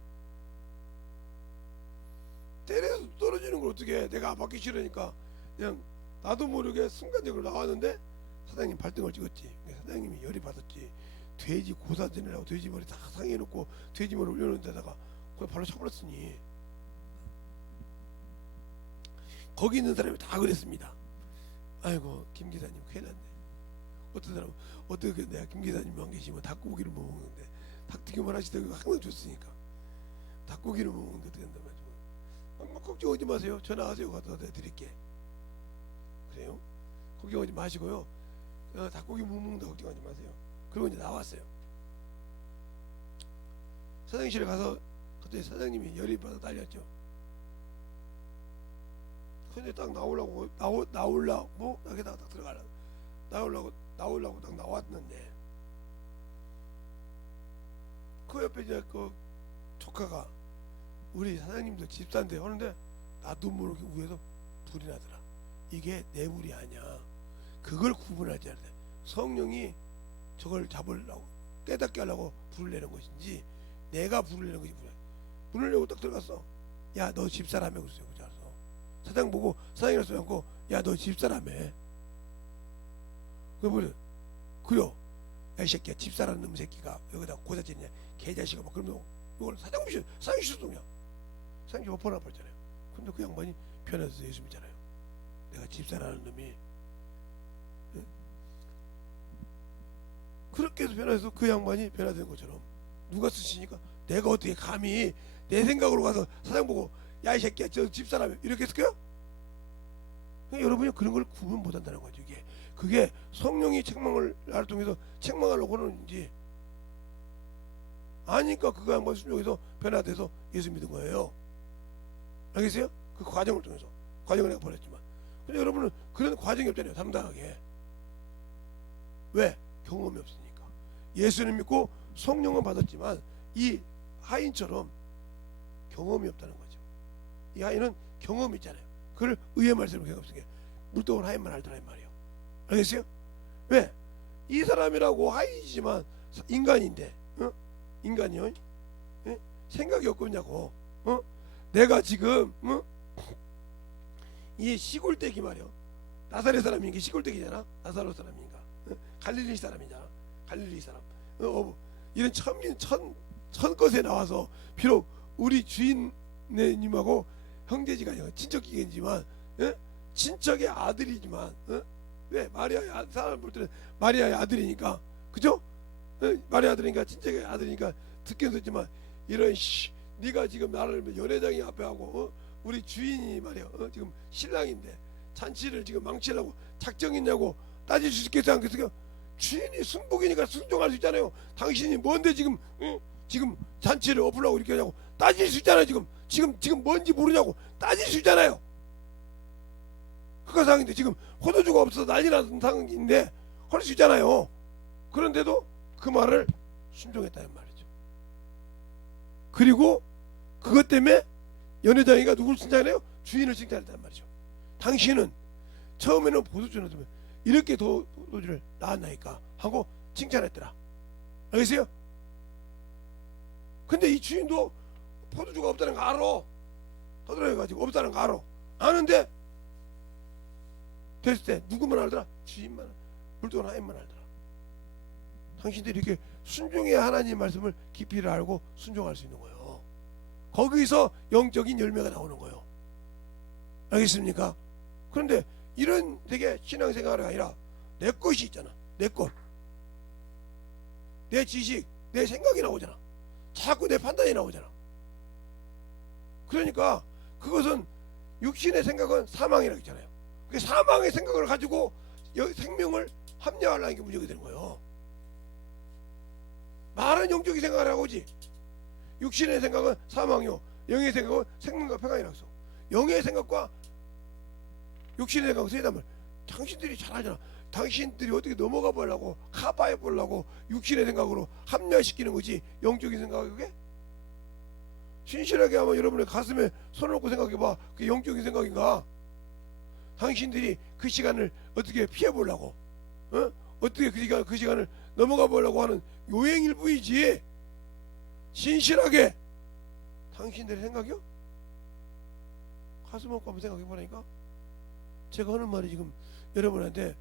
때려서 떨어지는 걸 어떻게 해. 내가 받기 싫으니까 그냥 나도 모르게 순간적으로 나왔는데 사장님 발등을 찍었지. 사장님이 열이 받았지. 돼지 고사 지내라고 돼지 머리 다 상해놓고 돼지 머리 올려놓은 데다가 그걸 발로 쳐버렸으니 거기 있는 사람이 다 그랬습니다. 아이고 김 기사님 큰일 났네. 어떤 사람은 어떻게 내가 김 기사님만 계시면 닭고기를 못 먹는데 닭튀김을 하시다가 항상 줬으니까 닭고기를 못 먹는데 어떻게 한단 말이죠. 걱정하지 마세요. 전화하세요. 갖다 드릴게. 그래요? 걱정하지 마시고요. 닭고기 못 먹는다 걱정하지 마세요. 그리고 이제 나왔어요. 사장실에 가서 그때 사장님이 열이 받아 날렸죠. 근데 딱 나오려고 여기다가 딱 들어가려고 나오려고 딱 나왔는데 그 옆에 이제 그 조카가 우리 사장님도 집사인데 하는데 나도 모르게 위에서 불이 나더라. 이게 내 불이 아니야. 그걸 구분하지 않아요. 성령이 저걸 잡으려고 깨닫게 하려고 불을 내는 것인지 내가 불을 내는 것이 불을 내고 딱 들어갔어. 야 너 집사라며 그랬어요. 그래서 사장 보고 사장이라 소리 않고 야 너 집사라며. 그래요. 야 이 새끼야 집사라는 놈 새끼가 여기다 고사지냐 개자식아 막 그러면 이걸 사장님 실수냐. 사장님 엎어나 버렸잖아요. 근데 그 양반이 변해서 예수 믿잖아요. 내가 집사라는 놈이 그렇게 해서 변해서 그 양반이 변화된 것처럼 누가 쓰시니까 내가 어떻게 감히 내 생각으로 가서 사장 보고 야 이 새끼야 저 집사라며 이렇게 했을까요? 여러분이 그런 걸 구분 못한다는 거죠. 이게 그게 성령이 책망을 나를 통해서 책망하려고 하는지 아니까 그 양반 순종해서 변화돼서 예수 믿은 거예요. 알겠어요? 그 과정을 통해서 과정을 내가 보냈지만 근데 여러분은 그런 과정이 없잖아요. 당당하게. 왜? 경험이 없으니까. 예수를 믿고 성령은 받았지만 이 하인처럼 경험이 없다는 거죠. 이 하인은 경험이 있잖아요. 그걸 의의 말씀으로 경험 없으니까 물동은 하인만 알더라 이 말이에요. 알겠어요? 왜? 이 사람이라고 하인이지만 인간인데 인간이요? 예? 생각이 없겠냐고. 내가 지금 이 시골떼기 말이요. 나사렛 사람인 게 시골떼기잖아. 나사렛 사람인가? 갈릴리 사람이잖아. 갈릴리 사람. 이런 천 것에 나와서 비록 우리 주인님하고 형제지가 아니라 친척이겠지만 친척의 아들이지만 왜 마리아의 사람 볼 때는 마리아의 아들이니까 그죠? 마리아 아들이니까 친척의 아들이니까 듣긴 듣지만 이런 네가 지금 나를 연회장이 앞에 하고 우리 주인이 말이야 지금 신랑인데 잔치를 지금 망치려고 작정했냐고 따질 수 있겠어 않겠어요? 주인이 순복이니까 순종할 수 있잖아요. 당신이 뭔데 지금 지금 잔치를 엎으려고 이렇게 하냐고 따질 수 있잖아요. 지금 뭔지 모르냐고 따질 수 있잖아요. 그 상황인데 지금 포도주가 없어서 난리 나는 상황인데 할 수 있잖아요. 그런데도 그 말을 순종했다는 말이죠. 그리고 그것 때문에 연회장이가 누굴 칭찬해요? 주인을 칭찬했단 말이죠. 당신은 처음에는 포도주는 이렇게 포도주를 낳았나이까 하고 칭찬했더라. 알겠어요? 근데 이 주인도 포도주가 없다는 거 알아. 터들어가지고 없다는 거 알아. 아는데 됐을 때 누구만 알더라? 주인만, 물도는 하나님만 알더라. 당신들이 이렇게 순종해야 하나님 말씀을 깊이를 알고 순종할 수 있는 거예요. 거기서 영적인 열매가 나오는 거예요. 알겠습니까? 그런데 이런 되게 신앙생활이 아니라 내 것이 있잖아. 내 것, 내 지식, 내 생각이 나오잖아. 자꾸 내 판단이 나오잖아. 그러니까 그것은 육신의 생각은 사망이라고 했잖아요. 그 사망의 생각을 가지고 생명을 합리화하려는 게 문제가 되는 거예요. 말은 영적인 생각을 하고 오지. 육신의 생각은 사망이요, 영의 생각은 생명과 평안이라고 했어. 영의 생각과 육신의 생각은 세담을 당신들이 잘 알잖아. 당신들이 어떻게 넘어가 보려고, 커버해 보려고 육신의 생각으로 합리화시키는 거지. 영적인 생각이 그게? 신실하게 하면 여러분의 가슴에 손을 놓고 생각해봐. 그게 영적인 생각인가? 당신들이 그 시간을 어떻게 피해 보려고, 어떻게 그 시간을 넘어가 보려고 하는 요행일 뿐이지, 신실하게 당신들의 생각이요? 가슴 얹고 한번 생각해 보라니까. 제가 하는 말이 지금 여러분한테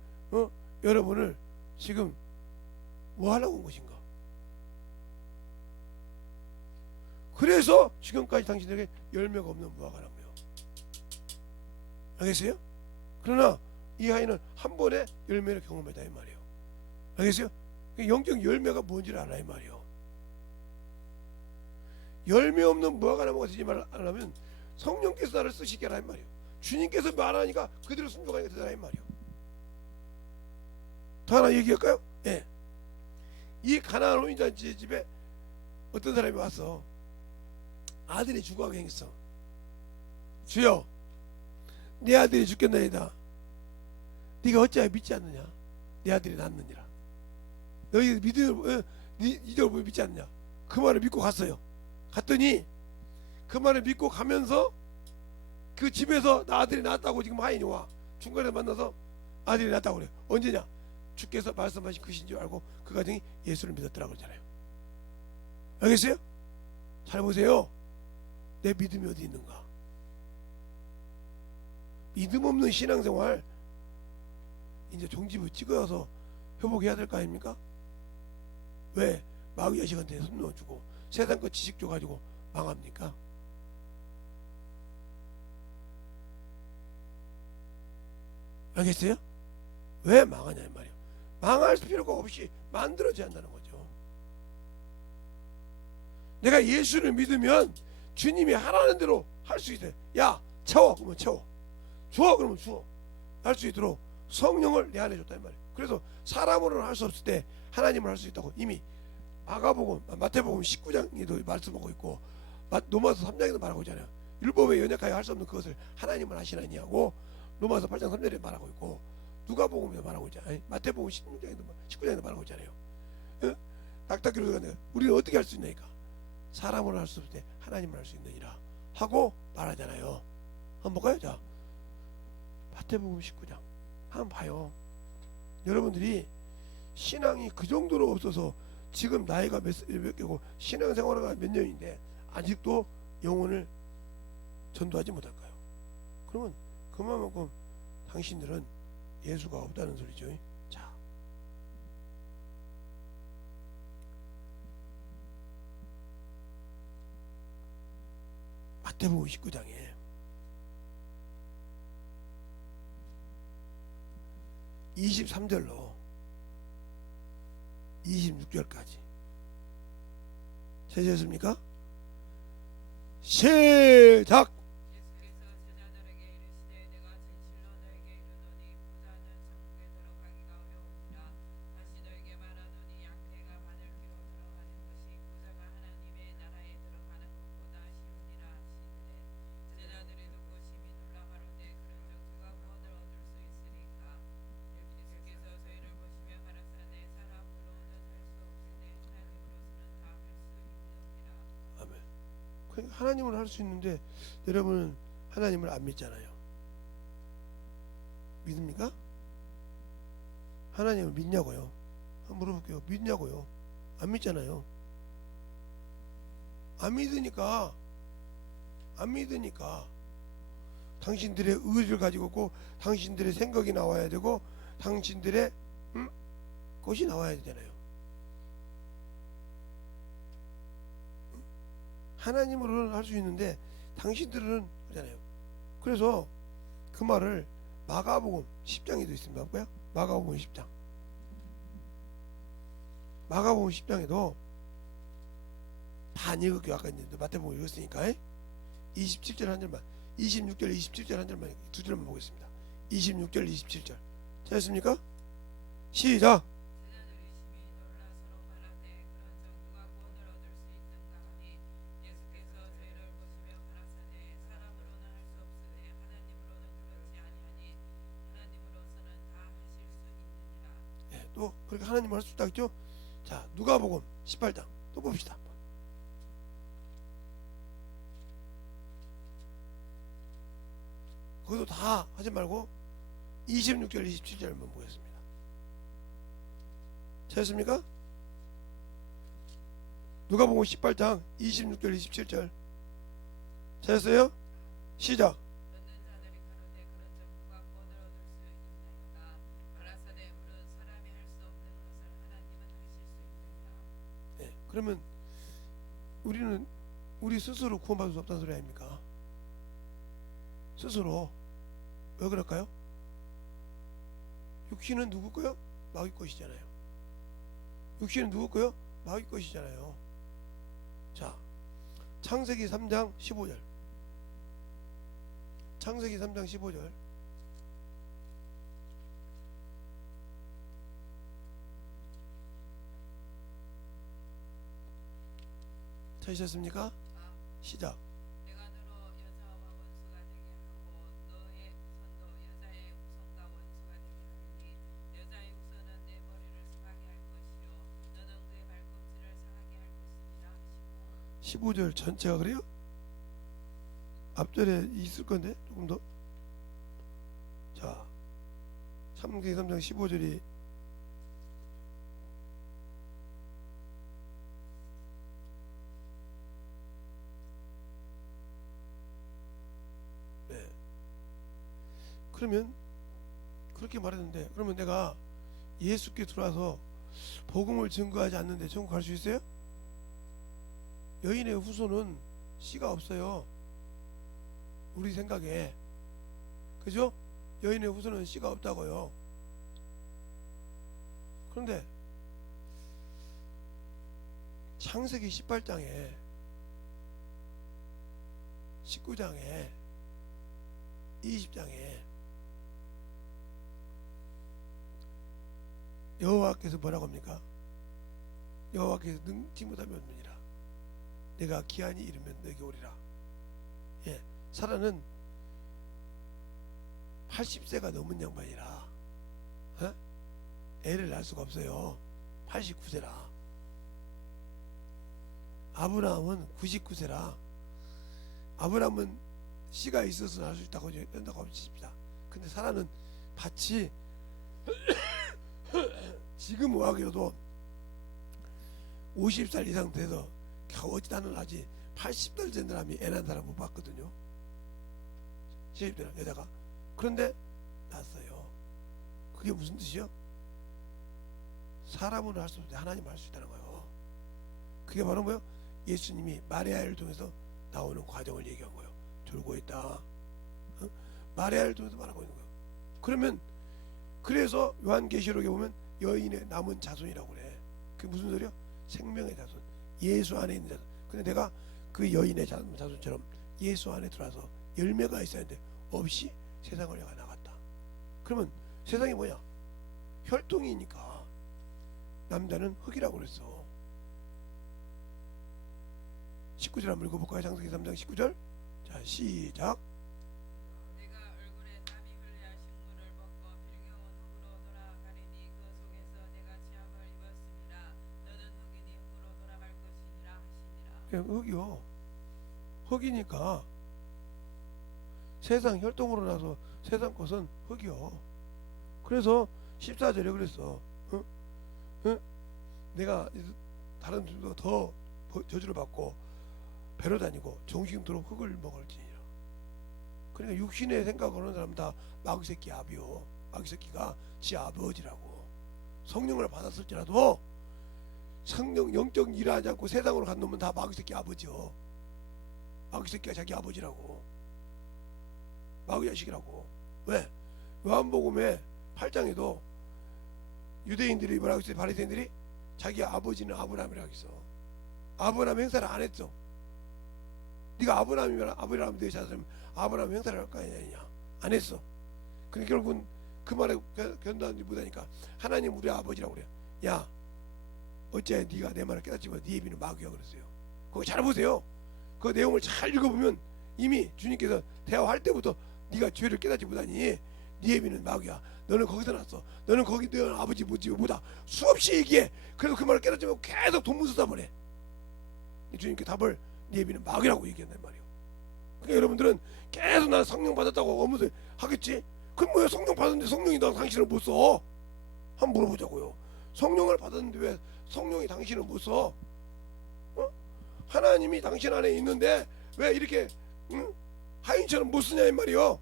여러분을 지금 뭐 하려고 온 것인가? 그래서 지금까지 당신들에게 열매가 없는 무화과라는 거예요. 알겠어요? 그러나 이 아이는 한 번에 열매를 경험했다 이 말이에요. 알겠어요? 영적 열매가 뭔지를 알아 이 말이에요. 열매 없는 무화과나무가 되지 말라면 성령께서 나를 쓰시게 하라 이 말이에요. 주님께서 말하니까 그대로 순종하니까 되더라 이 말이에요. 더 하나 얘기할까요? 예. 이 가나안 혼인잔치 집에 어떤 사람이 왔어. 아들이 죽어가게 생겼어. 주여, 내 아들이 죽겠나이다. 네가 어찌하여 믿지 않느냐? 내 아들이 낫느니라. 너희 믿음을 이적을 보면 믿지 않느냐? 그 말을 믿고 갔어요. 갔더니 그 말을 믿고 가면서 그 집에서 나 아들이 낳았다고 지금 하인이 와. 중간에 만나서 아들이 낳았다고 그래. 언제냐? 주께서 말씀하신 그신 줄 알고 그 가정이 예수를 믿었더라고 그러잖아요. 알겠어요? 잘 보세요. 내 믿음이 어디 있는가? 믿음 없는 신앙생활 이제 종지부 찍어서 회복해야 될 거 아닙니까? 왜? 마귀 자식한테 손 넣어주고 세상 것 지식 줘가지고 망합니까? 알겠어요? 왜 망하냐 이 말이에요. 망할 필요가 없이 만들어져야 한다는 거죠. 내가 예수를 믿으면 주님이 하라는 대로 할 수 있어요. 야, 채워 그러면 채워, 주어 그러면 주어, 할 수 있도록 성령을 내 안에 줬다 이 말이에요. 그래서 사람으로는 할 수 없을 때 하나님을 할 수 있다고 이미 마태복음 19장에도 말씀하고 있고 로마서 3장에도 말하고 있잖아요. 율법에 연약하여 할 수 없는 그것을 하나님은 하시나니 하고 로마서 8장 3절에 말하고 있고 누가복음에도 말하고 있잖아요. 마태복음 19장에도 말하고 있잖아요. 낙타기로 가는 우리는 어떻게 할 수 있나니까 사람으로 할 수 없을 때 하나님을 할 수 있느니라 하고 말하잖아요. 한번 볼까요? 자, 마태복음 19장 한번 봐요. 여러분들이 신앙이 그 정도로 없어서 지금 나이가 몇 개고 신앙생활가 몇 년인데 아직도 영혼을 전도하지 못할까요? 그러면 그만큼 당신들은 예수가 없다는 소리죠. 자, 마태복음 19장에 23절로 26절까지 찾으셨습니까? 시작! 예수께서 제자들에게 이르시되 내가 진실로 너에게 이르노니 부자는 천국에 들어가기가 어려우니라. 다시 너에게 말하노니 양떼가 바늘귀로 들어가는 것이 부자가 하나님의 나라에 들어가는 것보다 쉬우니라 하시니라. 제자들이 듣고 심히 놀라 가로되 그런즉 누가 구원을 얻을 수 있으리까. 예수께서 저희를 보시며 가라사대 사람으로는 할 수 없으되 하나님으로서는 다 할 수 있느니라. 아멘. 그러니까 하나님을 할 수 있는데 여러분은 하나님을 안 믿잖아요. 믿습니까? 하나님을 믿냐고요? 한번 물어볼게요. 믿냐고요? 안 믿잖아요. 안 믿으니까 당신들의 의지를 가지고 있고 당신들의 생각이 나와야 되고 당신들의 것이 나와야 되잖아요. 하나님으로는 할 수 있는데 당신들은 그러잖아요. 그래서 그 말을 마가복음 10장에도 있습니다. 볼까요? 마가복음 10장. 마가복음 10장에도 다 안 읽을게요. 아까 이제 마태복음 읽었으니까 27절 한 절만, 26절 27절 한 절만, 두 절만 보겠습니다. 26절 27절 찾았습니까? 시작. 제자들이 심히 놀라 서로 말하되 그런 적 누가 구원을 얻을 수 있는가 하니 예수께서 저희를 보시며 가라사대 사람으로는 할 수 없으되 하나님으로는 그렇지 아니하니 하나님으로서는 다 하실 수 있느니라. 예, 또 그렇게 하나님을 할 수 있다 했죠. 자, 누가복음 18장 또 봅시다. 거기도 다 하지 말고 26절 27절만 보겠습니다. 찾았습니까? 누가복음 18장 26절 27절 찾았어요? 시작. 듣는 자들이 가로되 그런 적 누가 구원을 얻을 수 있나이까 가라사대 물은 사람이 할 수 없는 것을 하나님은 하실 수 있느니라. 예, 그러면 우리는 우리 스스로 구원받을 수 없다는 소리 아닙니까? 스스로. 왜 그럴까요? 육신은 누구 거요? 마귀 것이잖아요. 육신은 누구 거요? 마귀 것이잖아요. 자, 창세기 3장 15절. 창세기 3장 15절. 찾으셨습니까? 시작. 내가 너로 여자와 원수가 되게 하고 너의 후손도 여자의 후손과 원수가 되게 하리니 여자의 후손은 내 머리를 상하게 할 것이요 너는 그의 발꿈치를 상하게 할 것이니라 하시고 15절 전체가 그래요? 앞절에 있을 건데 조금 더. 자, 창세기 3장 15절이 네. 그러면 그렇게 말했는데 그러면 내가 예수께 들어와서 복음을 증거하지 않는데 천국 갈 수 있어요? 여인의 후손은 씨가 없어요. 우리 생각에. 그죠? 여인의 후손은 씨가 없다고요. 그런데 창세기 18장에 19장에 20장에 여호와께서 뭐라고 합니까? 여호와께서 능치 못하면 없느니라. 내가 기한이 이르면 너에게 오리라. 예, 사라는 80세가 넘은 양반이라 애를 낳을 수가 없어요. 89세라. 아브라함은 99세라. 아브라함은 씨가 있어서 낳을 수 있다고 한다고 하십니다. 근데 사라는 밭이 지금 의학으로도 50살 이상 돼서 겨우 어찌다는 하지 80살 된 사람이 애 낳은 사람 못 봤거든요. 시집되는 여자가. 그런데 낳았어요. 그게 무슨 뜻이요? 사람은 할 수 없는데 하나님 할 수 있다는 거예요. 그게 바로 뭐요? 예수님이 마리아를 통해서 나오는 과정을 얘기한 거예요. 졸고 있다. 마리아를 통해서 말하고 있는 거예요. 그러면 그래서 요한계시록에 보면 여인의 남은 자손이라고 그래. 그게 무슨 소리야? 생명의 자손. 예수 안에 있는 자손. 근데 내가 그 여인의 자손처럼 예수 안에 들어와서 열매가 있어야 하는데 없이 세상을 내가 나갔다. 그러면 세상이 뭐냐? 혈통이니까 남자는 흙이라고 그랬어. 19절 한번 읽어볼까요? 창세기 3장 19절. 자, 시작. 내가 얼굴에 땀이 흘려 식물을 벗고 필경은 흙으로 돌아가리니 그 속에서 내가 취함을 입었음이라 너는 흙이니 흙으로 돌아갈 것이니라 하시니라. 그냥 흙이요. 흙이니까 세상 혈통으로 나서 세상 것은 흙이요. 그래서 14절에 그랬어. 내가 다른 분보다 더 저주를 받고 배로 다니고 정신토록 흙을 먹을지니라. 그러니까 육신의 생각으로는 사람 다 마귀 새끼 아비요. 마귀 새끼가 지 아버지라고. 성령을 받았을지라도 성령 영적 일하지 않고 세상으로 간 놈은 다 마귀 새끼 아버지요. 마귀 새끼가 자기 아버지라고. 마귀 자식이라고. 왜? 요한복음에 8장에도 유대인들이 뭐라고 했어요? 바리새인들이 자기 아버지는 아브라함이라고 했어. 아브라함 행사를 안 했어. 네가 아브라함이면 아브라함 내 자손이면 아브라함 행사를 할 거 아니냐. 안 했어. 그러니까 결국은 그 말에 견도하지 못하니까 하나님 우리 아버지라고 그래요. 야 어째 네가 내 말을 깨닫지 못해 네 애비는 마귀야 그랬어요. 거기 잘 보세요. 그 내용을 잘 읽어보면 이미 주님께서 대화할 때부터 네가 죄를 깨닫지 못하니 네 애비는 마귀야. 너는 거기서 났어. 너는 거기 너 아버지 모집보다 수없이 얘기해. 그래서 그 말을 깨닫지 못하고 계속 동문서다 보내. 주님께 답을 네 애비는 마귀라고 얘기한단 말이에요. 그러니까 여러분들은 계속 나는 성령 받았다고 어머니 하겠지? 그럼 뭐야 성령 받았는데 성령이 나 당신을 못 써? 한번 물어보자고요. 성령을 받았는데 왜 성령이 당신을 못 써? 어? 하나님이 당신 안에 있는데 왜 이렇게 하인처럼 못 쓰냐 이 말이요.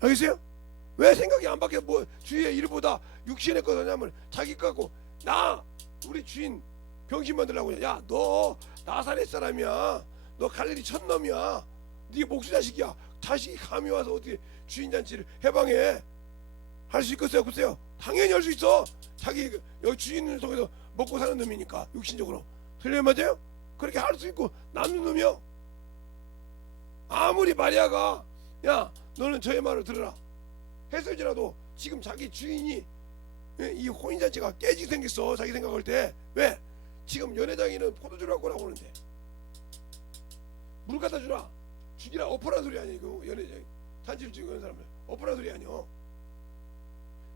알겠어요? 왜 생각이 안 바뀌어? 뭐 주위의 일보다 육신의 것 하냐면 자기 갖고 나 우리 주인 병신 만들라고 야 너 나사렛 사람이야. 너 갈릴리 촌놈이야. 네 목수 자식이야. 자식이 감히 와서 어떻게 주인 잔치를 해방해? 할 수 있겠어요? 없어요? 당연히 할 수 있어. 자기 여기 주인을 통해서 먹고 사는 놈이니까 육신적으로. 틀려요 맞아요? 그렇게 할 수 있고 남는 놈이요. 아무리 마리아가 야 너는 저의 말을 들으라 했을지라도 지금 자기 주인이 이 혼인잔치가 깨지게 생겼어. 자기 생각할 때. 왜? 지금 연회장에는 포도주를 갖고 오라고 하는데 물 갖다 주라 죽이라 엎어란 소리 아니야. 이거 연회장 잔치를 찍은 사람들 엎어란 소리 아니야.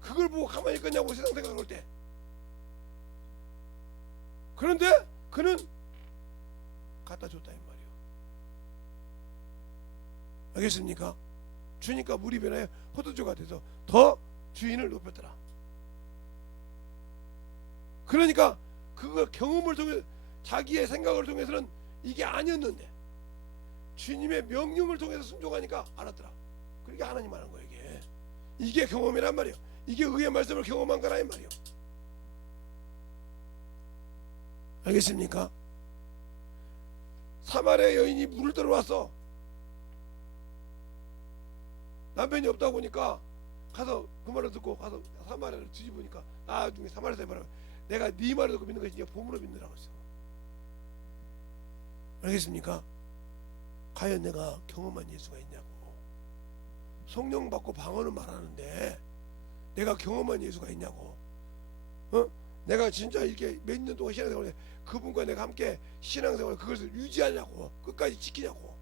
그걸 보고 가만히 있겠냐고 세상 생각할 때. 그런데 그는 갖다 줬다 이 말이에요. 알겠습니까? 주니까 물이 변하여 포도주가 돼서 더 주인을 높였더라. 그러니까 그걸 경험을 통해 자기의 생각을 통해서는 이게 아니었는데 주님의 명령을 통해서 순종하니까 알았더라. 그러니까 하나님 하는 거예요. 이게 경험이란 말이에요. 이게 의의 말씀을 경험한 거라 이 말이에요. 알겠습니까? 사마리아 여인이 물을 들어왔어. 남편이 없다고 보니까 가서 그 말을 듣고 가서 사마리아를 뒤집으니까 나중에 사마리아 사람이 내가 네 말을 듣고 믿는 것이 네가 봄으로 믿느라고 했어. 알겠습니까? 과연 내가 경험한 예수가 있냐고. 성령 받고 방언을 말하는데 내가 경험한 예수가 있냐고. 내가 진짜 이렇게 몇 년 동안 신앙생활을 그분과 내가 함께 신앙생활을 그것을 유지하냐고. 끝까지 지키냐고.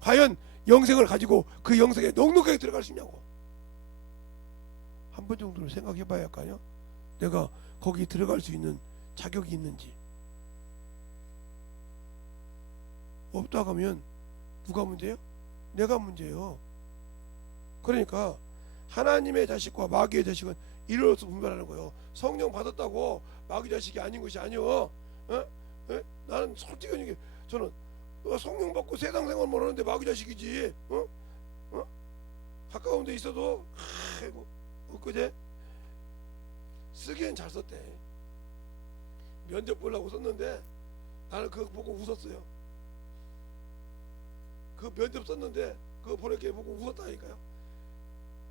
과연 영생을 가지고 그 영생에 넉넉하게 들어갈 수 있냐고. 한 번 정도는 생각해 봐야 할 거 아니야. 내가 거기 들어갈 수 있는 자격이 있는지. 없다고 하면 누가 문제예요? 내가 문제예요. 그러니까 하나님의 자식과 마귀의 자식은 이로써 분별하는 거예요. 성령 받았다고 마귀 자식이 아닌 것이 아니요. 나는 솔직히 저는 성령 받고 세상 생활 모르는데 마귀 자식이지. 가까운 데 있어도 아이고 엊그제 쓰기엔 잘 썼대. 면접 보려고 썼는데 나는 그거 보고 웃었어요. 그 면접 썼는데 그거 보내게 보고 웃었다니까요.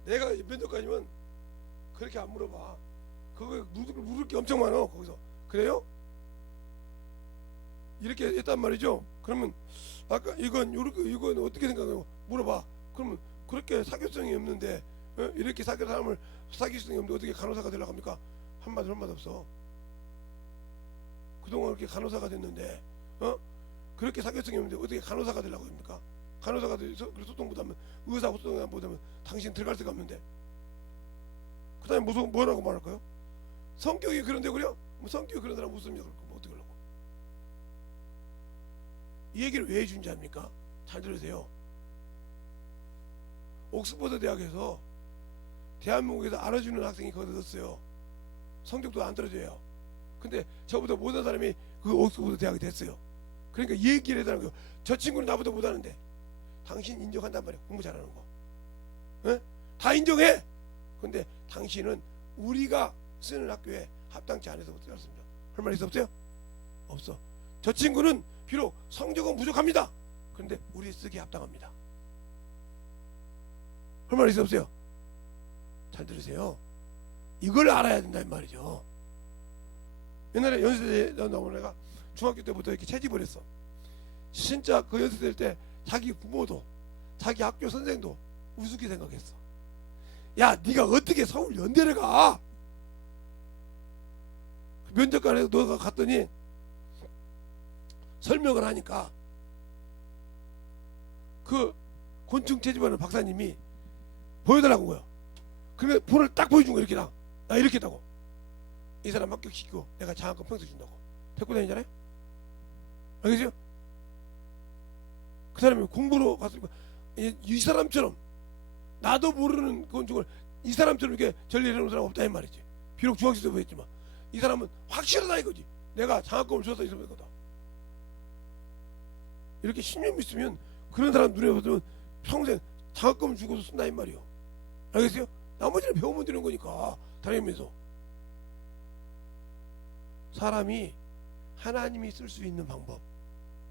내가 면접까지면 그렇게 안 물어봐. 그거 물을 게 엄청 많아 거기서. 그래요? 이렇게 했단 말이죠. 그러면 아까 이건 어떻게 생각해요? 물어봐. 그러면 그렇게 사교성이 없는데 이렇게 사람을 사교성이 없는데 어떻게 간호사가 되려고 합니까? 한마디 없어. 그동안 그렇게 간호사가 됐는데 그렇게 사교성이 없는데 어떻게 간호사가 되려고 합니까? 간호사가 돼서 소통 못하면 의사 소통 못하면 당신 들어갈 데가 없는데. 그 다음에 뭐라고 말할까요? 성격이 그런데 그래요? 뭐 성격이 그런 사람 웃음이야. 그럼 어떻게 하려고? 이 얘기를 왜 해준지 압니까? 잘 들으세요. 옥스퍼드 대학에서 대한민국에서 알아주는 학생이 거기 있었어요. 성적도 안 떨어져요. 근데 저보다 못한 사람이 그 옥스퍼드 대학이 됐어요. 그러니까 이 얘기를 해달라는 거예요. 저 친구는 나보다 못하는데 당신 인정한단 말이야. 공부 잘하는 거. 에? 다 인정해. 근데 당신은 우리가 쓰는 학교에 합당치 않아서 못 들었습니다. 할 말 있어 없어요? 없어. 저 친구는 비록 성적은 부족합니다. 그런데 우리 쓰기에 합당합니다. 할 말 있어 없어요? 잘 들으세요. 이걸 알아야 된다는 말이죠. 옛날에 연세대 나오는 애가 중학교 때부터 이렇게 채집을 했어. 진짜 그 연세대 때 자기 부모도 자기 학교 선생도 우습게 생각했어. 야, 네가 어떻게 서울 연대를 가? 면접관에서 너가 갔더니 설명을 하니까 그 곤충 채집하는 박사님이 보여달라고 거야. 그러면 볼을 딱 보여준 거야. 이렇게 나 이렇게 했다고. 이 사람 합격시키고 내가 장학금 평생 준다고. 데리고 다니잖아요. 알겠어요? 그 사람이 공부로 갔으니까 이 사람처럼 나도 모르는 곤충을 이 사람처럼 이렇게 전리해 놓은 사람 없다 이 말이지. 비록 중학생 때부터 했지만 이 사람은 확실하다 이거지. 내가 장학금을 줘서 있으면 거다. 이렇게 신념 있으면 그런 사람 눈에 보면 평생 장학금을 주고도 쓴다 이 말이요. 알겠어요? 나머지는 배우면 되는 거니까 다니면서. 사람이 하나님이 쓸 수 있는 방법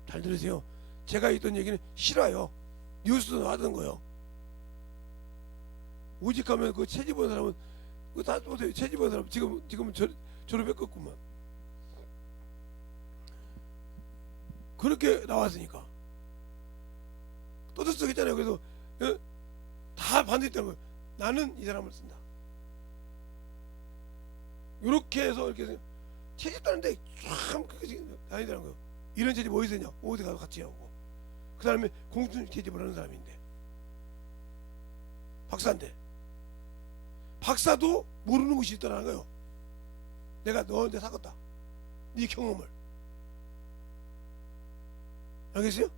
잘 들으세요. 제가 했던 얘기는 싫어요. 뉴스도 나왔던 거요. 오직하면 그 채집한 사람은 그거 다 보세요. 채집한 사람 지금은 졸업했겠구만. 그렇게 나왔으니까 떠들썩했잖아요. 그래서 다 반대했다는 거예요. 나는 이 사람을 쓴다. 이렇게 해서 이렇게 채집하는데 참 그게 다니더라는 거예요. 이런 채집 어디서 했냐? 어디 가서 같이 하고. 그 사람이 공중 채집을 하는 사람인데 박사인데 박사도 모르는 것이 있다는 거예요. 내가 너한테 사갔다. 네 경험을. 알겠어요?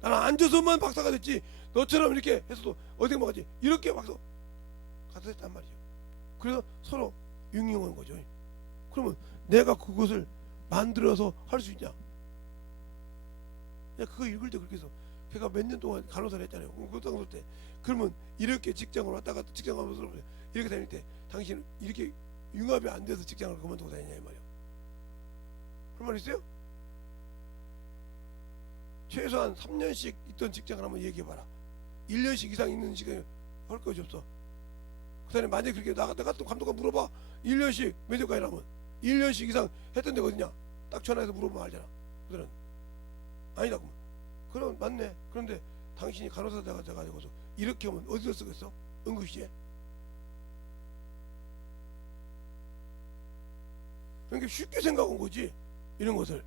나는 앉아서만 박사가 됐지 너처럼 이렇게 해서도 어디 가지 이렇게 박사 가서 했단 말이죠. 그래서 서로 융용하는 거죠. 그러면 내가 그것을 만들어서 할 수 있냐? 내가 그거 읽을 때 그렇게 해서 걔가 몇 년 동안 간호사를 했잖아요. 고등학교 때. 그러면 이렇게 직장을 왔다 갔다 직장 가면서 이렇게 다닐 때 당신은 이렇게 융합이 안 돼서 직장을 그만두고 다니냐 이 말이야. 할 말 있어요? 최소한 3년씩 있던 직장을 한번 얘기해봐라. 1년씩 이상 있는 시간에 할 것이 없어. 그 다음에 만약에 그렇게 나갔다 또 감독관 물어봐. 1년씩 면접관이라면 1년씩 이상 했던 데가 어디냐? 딱 전화해서 물어보면 알잖아. 그들은 아니다 그럼 맞네. 그런데 당신이 간호사가 돼가지고서 이렇게 하면 어디서 쓰겠어? 응급실에? 그러니까 쉽게 생각한 거지 이런 것을.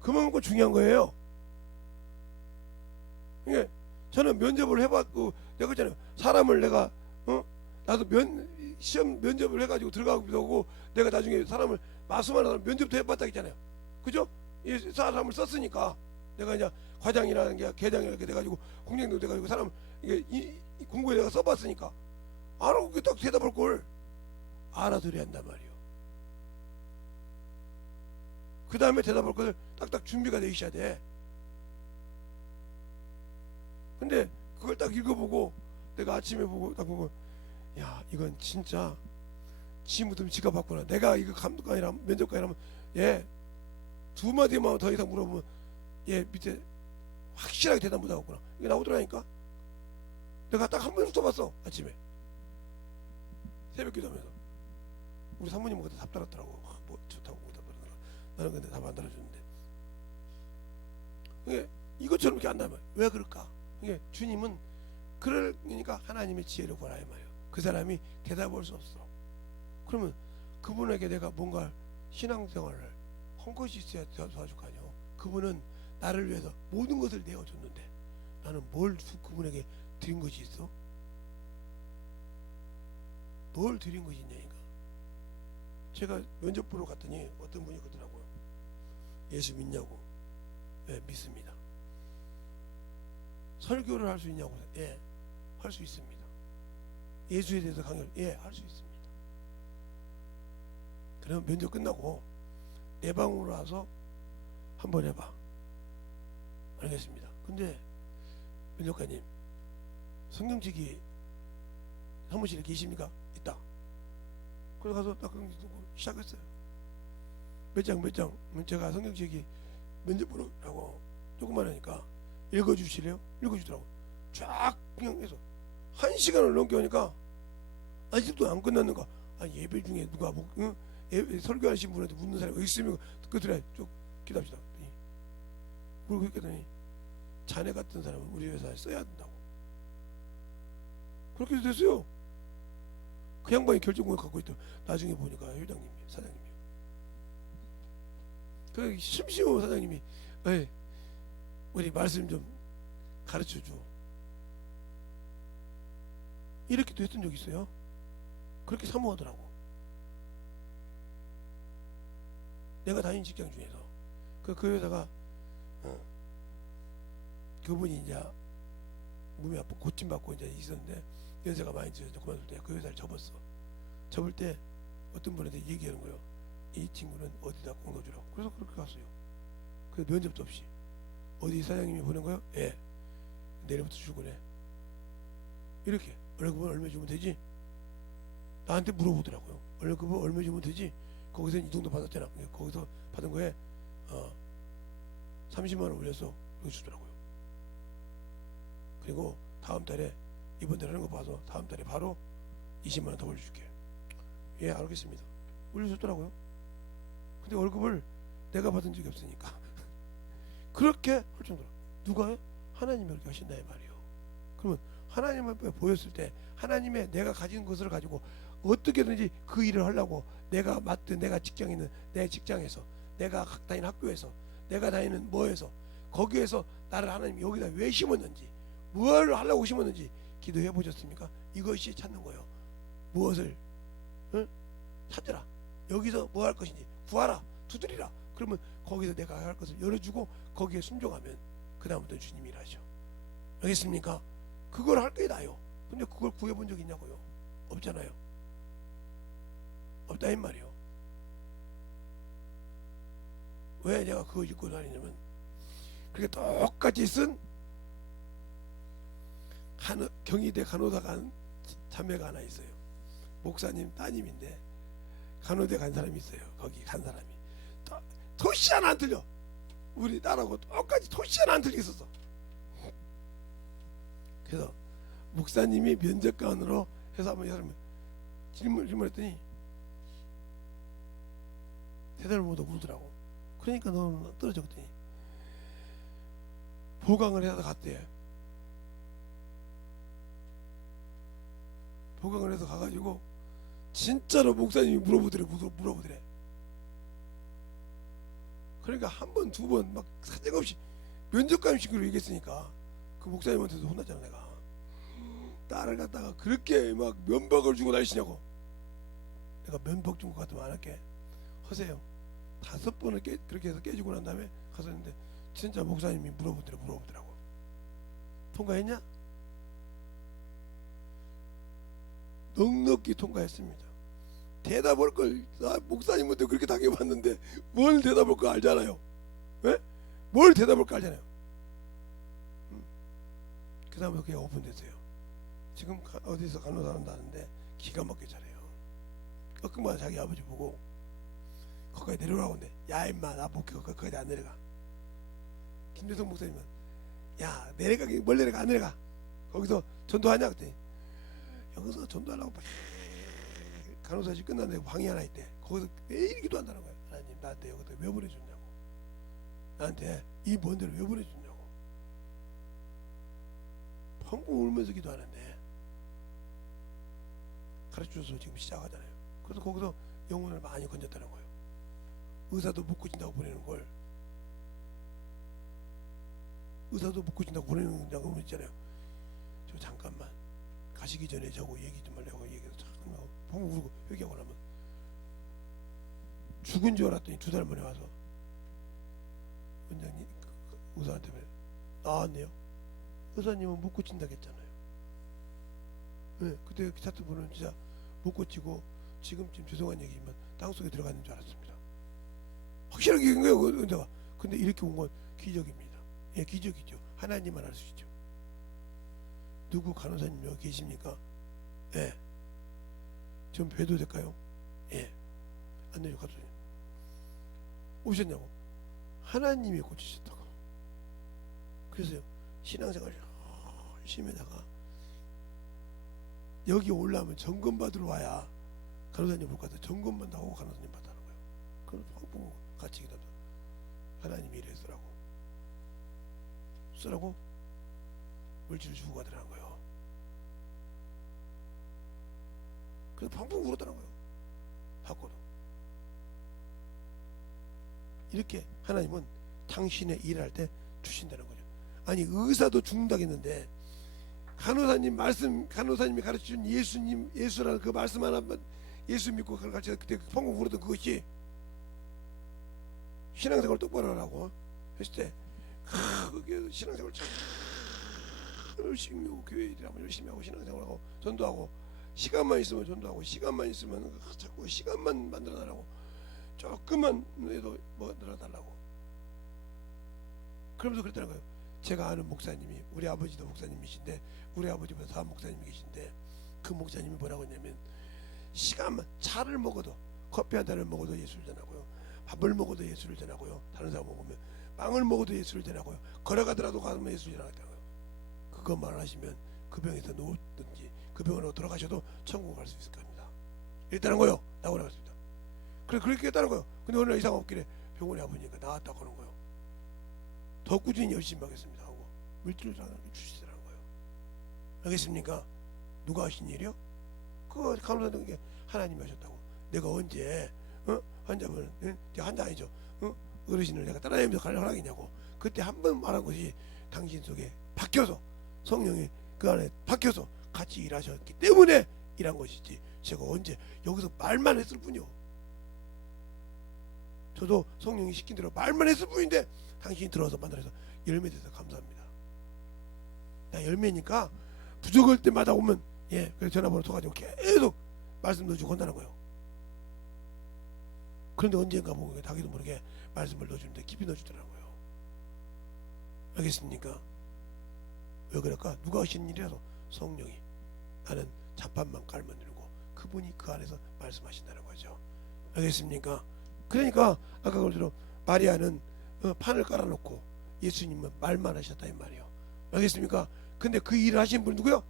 그만큼 중요한 거예요. 그러니까 저는 면접을 해봤고 내가 그랬잖아요. 사람을 내가 나도 시험 면접을 해가지고 들어가기도 하고 내가 나중에 사람을 마수만 하는 면접도 해봤다 했잖아요. 그죠? 이 사람을 썼으니까 내가 이제 과장이라는 게 계장이라는 게 돼가지고 공장도 돼가지고 사람 이게 이 공부에 내가 써봤으니까 알아. 그게 딱 대답할 걸 알아들어야 한단 말이에요. 그 다음에 대답할 것을 딱딱 준비가 돼 있어야 돼. 근데 그걸 딱 읽어보고 내가 아침에 보고 딱 보고 야 이건 진짜 지 묻으면 지가 받구나. 내가 이거 감독관이라면 면접관이라면 얘 두 마디만 더 이상 물어보면 얘 밑에 확실하게 대답 못하겠구나. 이게 나오더라니까. 내가 딱 한 번 써봤어. 아침에 새벽 기도하면서 우리 사모님은 그때 답 달았더라고. 뭐 좋다고 답 달았더라. 나는 근데 답 안 달아주는데 이게 이것처럼 이렇게 안 나면 왜 그럴까? 이게 주님은 그러니까 하나님의 지혜를 구하라 이 말이에요. 그 사람이 대답할 수 없어. 그러면 그분에게 내가 뭔가 신앙생활을 한 것이 있어야 도와줄 거 아니에요. 그분은 나를 위해서 모든 것을 내어줬는데 나는 뭘 그분에게 드린 것이 있어? 뭘 드린 것이 있냐니까. 제가 면접 보러 갔더니 어떤 분이 그러더라고요. 예수 믿냐고. 네, 믿습니다. 설교를 할 수 있냐고. 예, 할 수 있습니다. 예수에 대해서 강의를 예, 할 수 있습니다. 그러면 면접 끝나고 내 방으로 와서 한번 해봐. 알겠어요? 알겠습니다. 근데 면접관님 성경책이 사무실에 계십니까? 있다. 그래서 가서 딱 시작했어요. 몇 장 제가 성경책이 면접 보라고 조금만 하니까 읽어주시래요. 읽어주더라고. 쫙 그냥 해서 1시간을 넘게 하니까 아직도 안 끝났는가. 아, 예배 중에 누가 설교하신 분한테 묻는 사람이 어디 있습니까? 그들아 쭉 기도합시다. 그러고 했더니 자네 같은 사람은 우리 회사에 써야 된다고. 그렇게 됐어요. 그 양반이 결정권을 갖고 있더. 나중에 보니까 회장님이 사장님이. 그 심심호 사장님이 에이, 우리 말씀 좀 가르쳐줘. 이렇게도 했던 적이 있어요. 그렇게 사모하더라고. 내가 다닌 직장 중에서 그 여자가 그분이 이제 몸이 아프고 고침받고 이제 있었는데 연세가 많이 들어서 그만둘 때 그 회사를 접었어. 접을 때 어떤 분한테 얘기하는 거예요. 이 친구는 어디다 공로주라고. 그래서 그렇게 갔어요. 그래서 면접도 없이. 어디 사장님이 보낸 거예요? 예. 내일부터 출근해. 이렇게. 월급은 얼마 주면 되지? 나한테 물어보더라고요. 월급은 얼마 주면 되지? 거기서 이 정도 받았잖아. 거기서 받은 거에 30만 원 올려서 여기 주더라고요. 그리고 다음 달에 이번 달에 하는 거 봐서 다음 달에 바로 20만 원 더 올려줄게. 예, 알겠습니다. 올려줬더라고요. 근데 월급을 내가 받은 적이 없으니까 그렇게 할 정도로. 누가 해? 하나님이 그렇게 하신다 이 말이에요. 그러면 하나님 앞에 보였을 때 하나님의 내가 가진 것을 가지고 어떻게든지 그 일을 하려고 내가 맡은 내가 직장에 있는 내 직장에서 내가 다니는 학교에서 내가 다니는 뭐에서 거기에서 나를 하나님 여기다 왜 심었는지 뭘 하려고 심었는지 기도해 보셨습니까? 이것이 찾는 거예요. 무엇을 찾으라. 여기서 뭐 할 것인지 구하라. 두드리라. 그러면 거기서 내가 할 것을 열어주고 거기에 순종하면 그 다음부터 주님이 일하셔. 알겠습니까? 그걸 할 게 나요. 근데 그걸 구해본 적 있냐고요? 없잖아요. 없다 이 말이요. 왜 내가 그거 읽고 다니냐면 그렇게 똑같이 쓴 경희대 간호사 간 자매가 하나 있어요. 목사님 따님인데 간호대 간 사람이 있어요. 거기 간 사람이 토시 하나 안 틀려. 우리 딸하고 똑같이 토시 하나 안 틀리게 있었어. 그래서 목사님이 면접관으로 해서 한번 이 사람이 질문했더니 대답을 못하고 울더라고. 그러니까 너는 떨어졌더니 보강을 해서 갔대. 보강을 해서 가가지고 진짜로 목사님이 물어보더래. 그러니까 한 번, 두 번 막 사정없이 면접관식으로 얘기했으니까 그 목사님한테도 혼났잖아 내가. 딸을 갖다가 그렇게 막 면박을 주고 날씨냐고. 내가 면박 준 것 같으면 안 할게. 하세요. 5번을 그렇게 해서 깨지고 난 다음에 가서 했는데 진짜 목사님이 물어보더라고. 통과했냐? 넉넉히 통과했습니다. 대답할 걸 목사님한테 그렇게 당해봤는데 뭘 대답할 거 알잖아요. 왜? 뭘 대답할 거 알잖아요. 그 다음에 그게 오픈됐어요. 지금 어디서 간호사 한다는데 기가 막히게 잘해요. 가끔마다 자기 아버지 보고 거기에 내려오라고 하는데 야 임마 나 목회 거기까지 안 내려가. 김대성 목사님은 야 내려가긴 뭘 내려가 안 내려가. 거기서 전도하냐 그랬더니 여기서 전도하려고 막 간호사실 끝났는데 방이 하나 있대. 거기서 매일 기도한다는 거야. 하나님 나한테 여기다 왜 보내줬냐고. 나한테 이 먼 데를 왜 보내줬냐고. 펑펑 울면서 기도하는데 가르쳐줘서 지금 시작하잖아요. 그래서 거기서 영혼을 많이 건졌다는 거예요. 의사도 못 고친다고 보내는 걸. 의사도 못 고친다고 보내는 장면 있잖아요. 저 잠깐만 가시기 전에 저거 얘기 좀 하려고 얘기해서 잠깐만 펑 울고 회개하고 나면 죽은 줄 알았더니 2달 만에 와서 원장님 의사한테 나왔네요. 의사님은 못 고친다고 했잖아요. 네, 그때 차트 보는 진짜 못 고치고 지금쯤 죄송한 얘기지만 땅속에 들어갔는 줄 알았습니다. 확실하게 얘기한 거예요. 근데 이렇게 온 건 기적입니다. 예, 기적이죠. 하나님만 할 수 있죠. 누구 간호사님 여기 계십니까? 예. 좀 뵈도 될까요? 예. 안내요 간호사님. 오셨냐고? 하나님이 고치셨다고. 그래서요, 신앙생활 열심히 하다가 여기 올라오면 점검 받으러 와야 간호사님 볼 것 같아. 점검만 하고 간호사님 받다는 거예요. 그럼 부모 같이 기도하면 하나님이 이래 쓰라고 물질을 주고 가더라는 거예요. 그래서 펑펑 울었다는 거예요. 받고도. 이렇게 하나님은 당신의 일을 할 때 주신다는 거죠. 아니, 의사도 죽는다겠는데 간호사님이 가르쳐준 예수라는 그 말씀 하나만 예수 믿고 그걸 가르쳐 그때 펑펑 울었던 그것이 신앙생활 똑바로 하라고 했을 때 그게 신앙생활 참 열심히 하고 교회 일하면 열심히 하고 신앙생활하고 전도하고 시간만 있으면 전도하고 시간만 있으면 자꾸 시간만 만들어달라고 조금만 해도 뭐 늘어달라고 그러면서 그랬다는 거예요. 제가 아는 목사님이 우리 아버지도 목사님이신데 우리 아버지보다 더 목사님이 계신데 그 목사님이 뭐라고 했냐면 시간만 차를 먹어도 커피 한 잔을 먹어도 예수를 전하고요. 밥을 먹어도 예수를 전하고요. 다른 사람 먹으면 빵을 먹어도 예수를 전하고요. 걸어가더라도 가면 예수를 전하겠다고요. 그것만 하시면 그 병에서 누웠든지 그 병원으로 돌아가셔도 천국 갈 수 있을 겁니다. 이랬다는 거예요. 나오고 나갔습니다. 그렇게 했다는 거예요. 근데 어느 날 이상 없길래 병원에 와보니까 나왔다고 하는 거예요. 더 꾸준히 열심히 하겠습니다 하고 물질을 주시더라는 거예요. 알겠습니까? 누가 하신 일이요? 그거 간호사는 게 하나님이 하셨다고. 내가 언제 환자분 환자 아니죠? 어르신을 내가 따라다니면서 갈 허락이냐고. 그때 한 번 말한 것이 당신 속에 박혀서 성령이 그 안에 박혀서 같이 일하셨기 때문에 일한 것이지 제가 언제 여기서 말만 했을 뿐이요. 저도 성령이 시킨 대로 말만 했을 뿐인데 당신이 들어와서 만들어서 열매 돼서 감사합니다. 나 열매니까 부족할 때마다 오면 그래서 전화번호 써가지고 계속 말씀 넣어주고 한다는 거예요. 그런데 언젠가 보고 자기도 모르게 말씀을 넣어주는데 깊이 넣어주더라는 거예요. 알겠습니까? 왜 그럴까? 누가 하시는 일이라서 성령이 나는 자판만 깔면 되고 그분이 그 안에서 말씀하신다는 거죠. 알겠습니까? 그러니까 아까 그처럼 마리아는 판을 깔아놓고 예수님은 말만 하셨다 이 말이에요. 알겠습니까? 근데 그 일을 하신 분 누구요?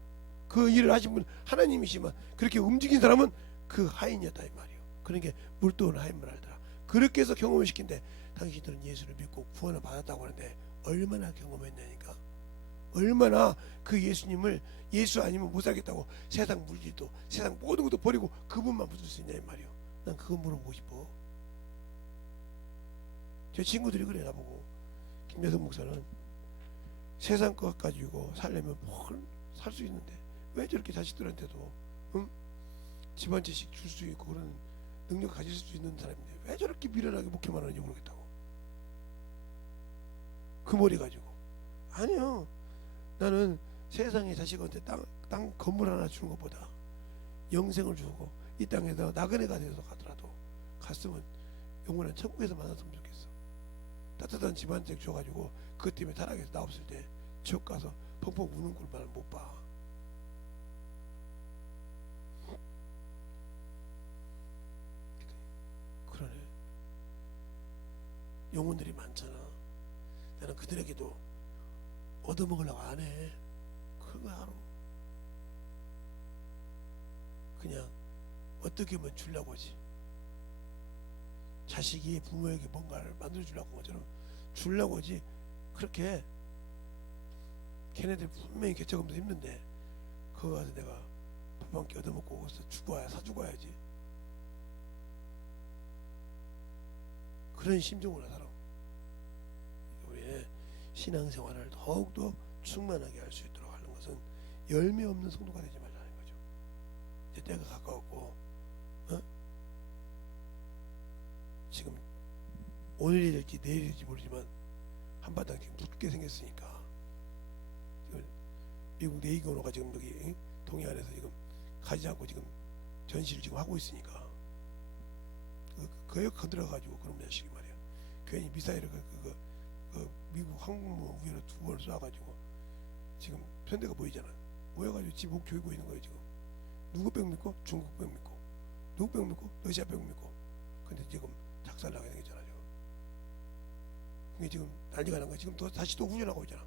그 일을 하신 분 하나님이시지만 그렇게 움직인 사람은 그 하인이었다 이 말이에요. 그러니까 물도는 하인만 알더라. 그렇게 해서 경험을 시킨데 당신들은 예수를 믿고 구원을 받았다고 하는데 얼마나 경험했냐니까. 얼마나 그 예수님을 예수 아니면 못 살겠다고 세상 물질도 세상 모든 것도 버리고 그분만 붙을 수 있냐 이 말이에요. 난 그거 물어보고 싶어. 제 친구들이 그래 나보고 김여성 목사는 세상 것 가지고 살려면 살 수 있는데 왜 저렇게 자식들한테도 집안 지식 줄 수 있고 그런 능력 가질 수 있는 사람인데 왜 저렇게 미련하게 목회만 하는지 모르겠다고. 그 머리 가지고 아니요, 나는 세상에 자식한테 땅 건물 하나 주는 것보다 영생을 주고 이 땅에서 나그네가 되어서 가더라도 갔으면 영원한 천국에서 만났으면 좋겠어. 따뜻한 집 한 채 줘가지고 그것 때문에 타락해서 나 없을 때 지옥 가서 펑펑 우는 꼴만 못 봐. 그러네. 영혼들이 많잖아. 나는 그들에게도 얻어먹으려고 안 해. 그거 알아. 그냥 어떻게 하면 주려고 하지. 자식이 부모에게 뭔가를 만들어주려고 한 것처럼 주려고 하지. 그렇게 걔네들 분명히 개척하면서 힘든데 그거 가서 내가 밥 한 끼 얻어먹고 사주고 와야지. 그런 심정으로 살아. 우리의 신앙생활을 더욱더 충만하게 할 수 있도록 하는 것은 열매 없는 성도가 되지 말라는 거죠. 이제 때가 가까웠고 지금 오늘이 될지 내일이 될지 모르지만 한바탕 지금 묻게 생겼으니까 지금 미국 내이건호가 지금 여기 동해안에서 지금 가지 않고 지금 전시를 지금 하고 있으니까 그에 건드려가지고 그런 자식이 말이야. 괜히 미사일을 미국 항공모 위로 2번 쏴가지고 지금 편대가 보이잖아. 모여가지고 지목 조이고 있는 거예요 지금. 누구 병 믿고? 중국 병 믿고. 누구 병 믿고? 러시아 병 믿고. 근데 지금 작살나게 되겠잖아 지금. 이게 지금 난리가 난 거야. 지금 또 다시 또 훈련하고 있잖아.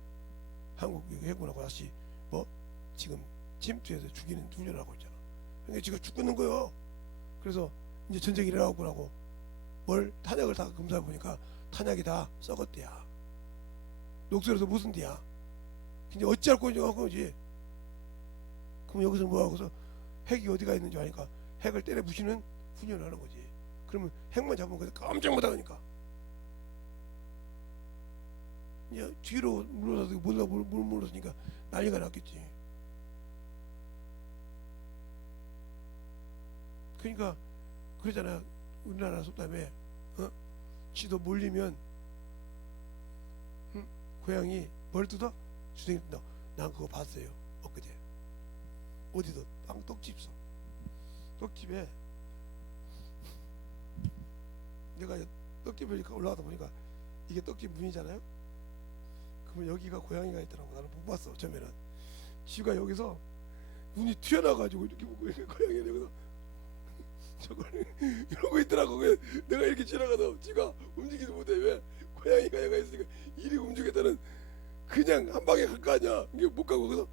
한국 해군하고 다시 뭐 지금 침투해서 죽이는 훈련하고 있잖아. 그러니까 지금 죽는 거예요. 그래서 이제 전쟁이 일어나고 뭘 탄약을 다 검사해 보니까 탄약이 다 썩었대야. 녹슬어서 무슨 데야. 근데 어찌할 거지. 그럼 여기서 뭐 하고서 핵이 어디가 있는지 아니까 핵을 때려 부시는 훈련을 하는 거지. 그러면 핵만 잡으면 그래서 깜짝 못하니까 이제 뒤로 물러서서 물러서니까 난리가 났겠지. 그러니까 그러잖아. 우리나라 속담에 쥐도 몰리면 고양이 뭘 뜯어? 주둥이 뜯어. 난 그거 봤어요 엊그제. 어디도 빵 떡집서 떡집에 내가 떡집에 올라가다 보니까 이게 떡집 문이잖아요. 그러면 여기가 고양이가 있더라고. 나는 못 봤어 처음에는. 쥐가 여기서 눈이 튀어나와가지고 이렇게 보고 고양이가 여기서 저걸 이러고 있더라고. 왜 내가 이렇게 지나가서 쥐가 움직이지 못해. 왜? 고양이가 얘가 있으니까 이리 움직였다는 그냥 한 방에 갈 거 아니야. 이게 못 가고 그래서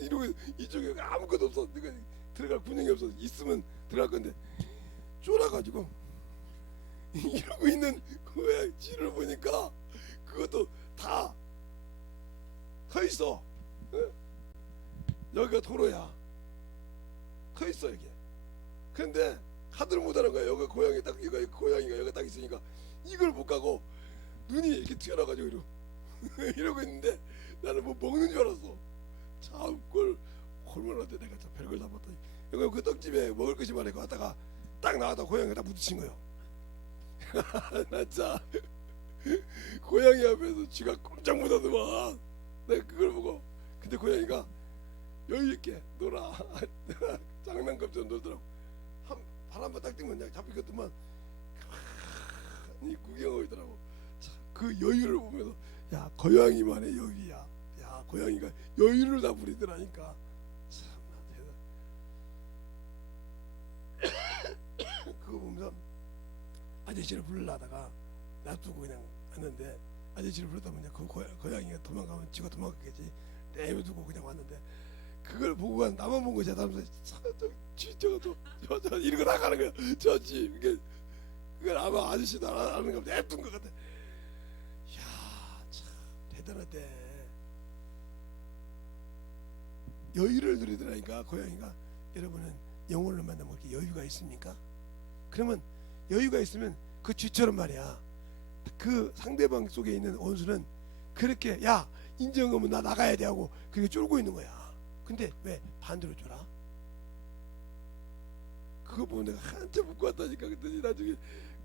이러고 이쪽에 아무것도 없어. 내가 들어갈 군형이 없어. 있으면 들어갈 건데 쫄아가지고 이러고 있는 고양이 쥐를 보니까 그것도 다 서 있어. 여기가 도로야. 서 있어 이게. 근데 하들 못하는 거야. 여기 고양이 딱 이거 고양이가 여기 딱 있으니까 이걸 못 가고 눈이 이렇게 튀어나가지고 이러고 있는데 나는 뭐 먹는 줄 알았어. 참 그걸 hormon한테 내가 참 별걸 다 봤더니 이거 그 떡집에 먹을 것이 많으니까 왔다가 딱 나왔다 고양이가 딱 부딪힌 거예요. 나 진짜 고양이 앞에서 쥐가 꼼짝 못하더만. 내가 그걸 보고 근데 고양이가 여유 있게 놀아. 장난감처럼 놀더라고. 바람만 딱 뜨면 그냥 잡히겠더만 가만히 구경하고 있더라고. 참, 그 여유를 보면서 야 고양이만의 여유야. 야 고양이가 여유를 다 부리더라니까. 참나 대단. 그거 보면서 아저씨를 부르려다가 놔두고 그냥 왔는데 아저씨를 부르다 보니까 그 고양이가 도망가면 지가 도망갔겠지. 내버두고 그냥 왔는데 그걸 보고 간 나만 본 거지. 사람들 저거 이러고 나가는 거야. 저지 이게 그걸 아마 아저씨도 아는 거 냅둔 것 같아. 이야 참 대단하대. 여유를 누리더라니까 고양이가. 여러분은 영혼을 만나면 그렇게 여유가 있습니까? 그러면 여유가 있으면 그 쥐처럼 말이야. 그 상대방 속에 있는 원수는 그렇게 야 인정하면 나 나가야 돼 하고 그렇게 쫄고 있는 거야. 근데 왜 반대로 쫄아? 그거 보면 내가 한참 웃고 왔다니까. 그랬더니 나중에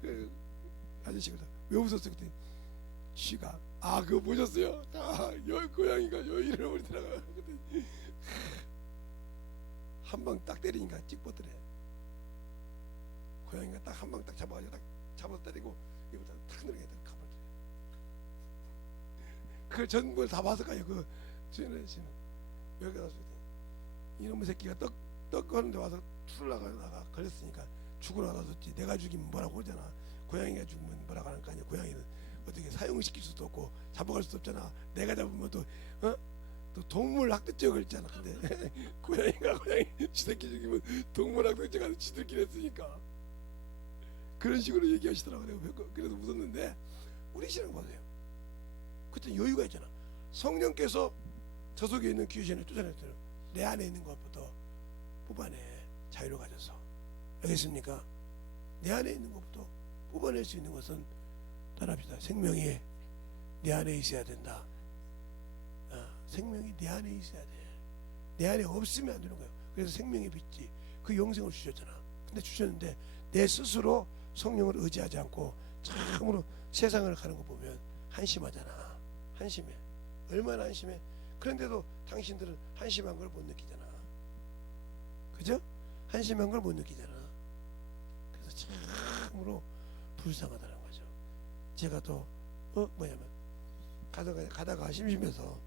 그 아저씨가 왜 웃었어? 그랬더니 쥐가 그거 보셨어요? 고양이가 여유를 부리더라고요. 그랬더니 한 방 딱 때리니까 찍뻗더래. 고양이가 딱 한 방 딱 잡아가지고 딱 잡아서 때리고 이거보다 탁 내리게 가버려. 그 전부를 다 봤을 거예요. 그 주인의 씨는 여기 가서 이놈의 새끼가 떡 하는데 와서 술을 나가 걸렸으니까 죽으러 나섰지. 내가 죽이면 뭐라고 그러잖아. 고양이가 죽으면 뭐라고 하는 거 아니야. 고양이는 어떻게 사용시킬 수도 없고 잡아갈 수도 없잖아. 내가 잡으면 또 동물 학대죄가 있잖아. 근데 고양이가 고양이 지 새끼 죽이면 동물 학대죄가 지들끼리 했으니까 그런 식으로 얘기하시더라고요. 그래서 웃었는데 우리 신앙 보세요. 그때 여유가 있잖아. 성령께서 저 속에 있는 귀신을 쫓아냈어요. 내 안에 있는 것부터 뽑아내. 자유를 가져서. 알겠습니까? 내 안에 있는 것부터 뽑아낼 수 있는 것은 따라합시다. 생명이 내 안에 있어야 된다. 생명이 내 안에 있어야 돼. 내 안에 없으면 안 되는 거예요. 그래서 생명의 빛이 그 영생을 주셨잖아. 근데 주셨는데 내 스스로 성령을 의지하지 않고 참으로 세상을 가는 거 보면 한심하잖아. 한심해. 얼마나 한심해. 그런데도 당신들은 한심한 걸 못 느끼잖아. 그죠? 한심한 걸 못 느끼잖아. 그래서 참으로 불쌍하다는 거죠. 제가 또 뭐냐면 가다가 심심해서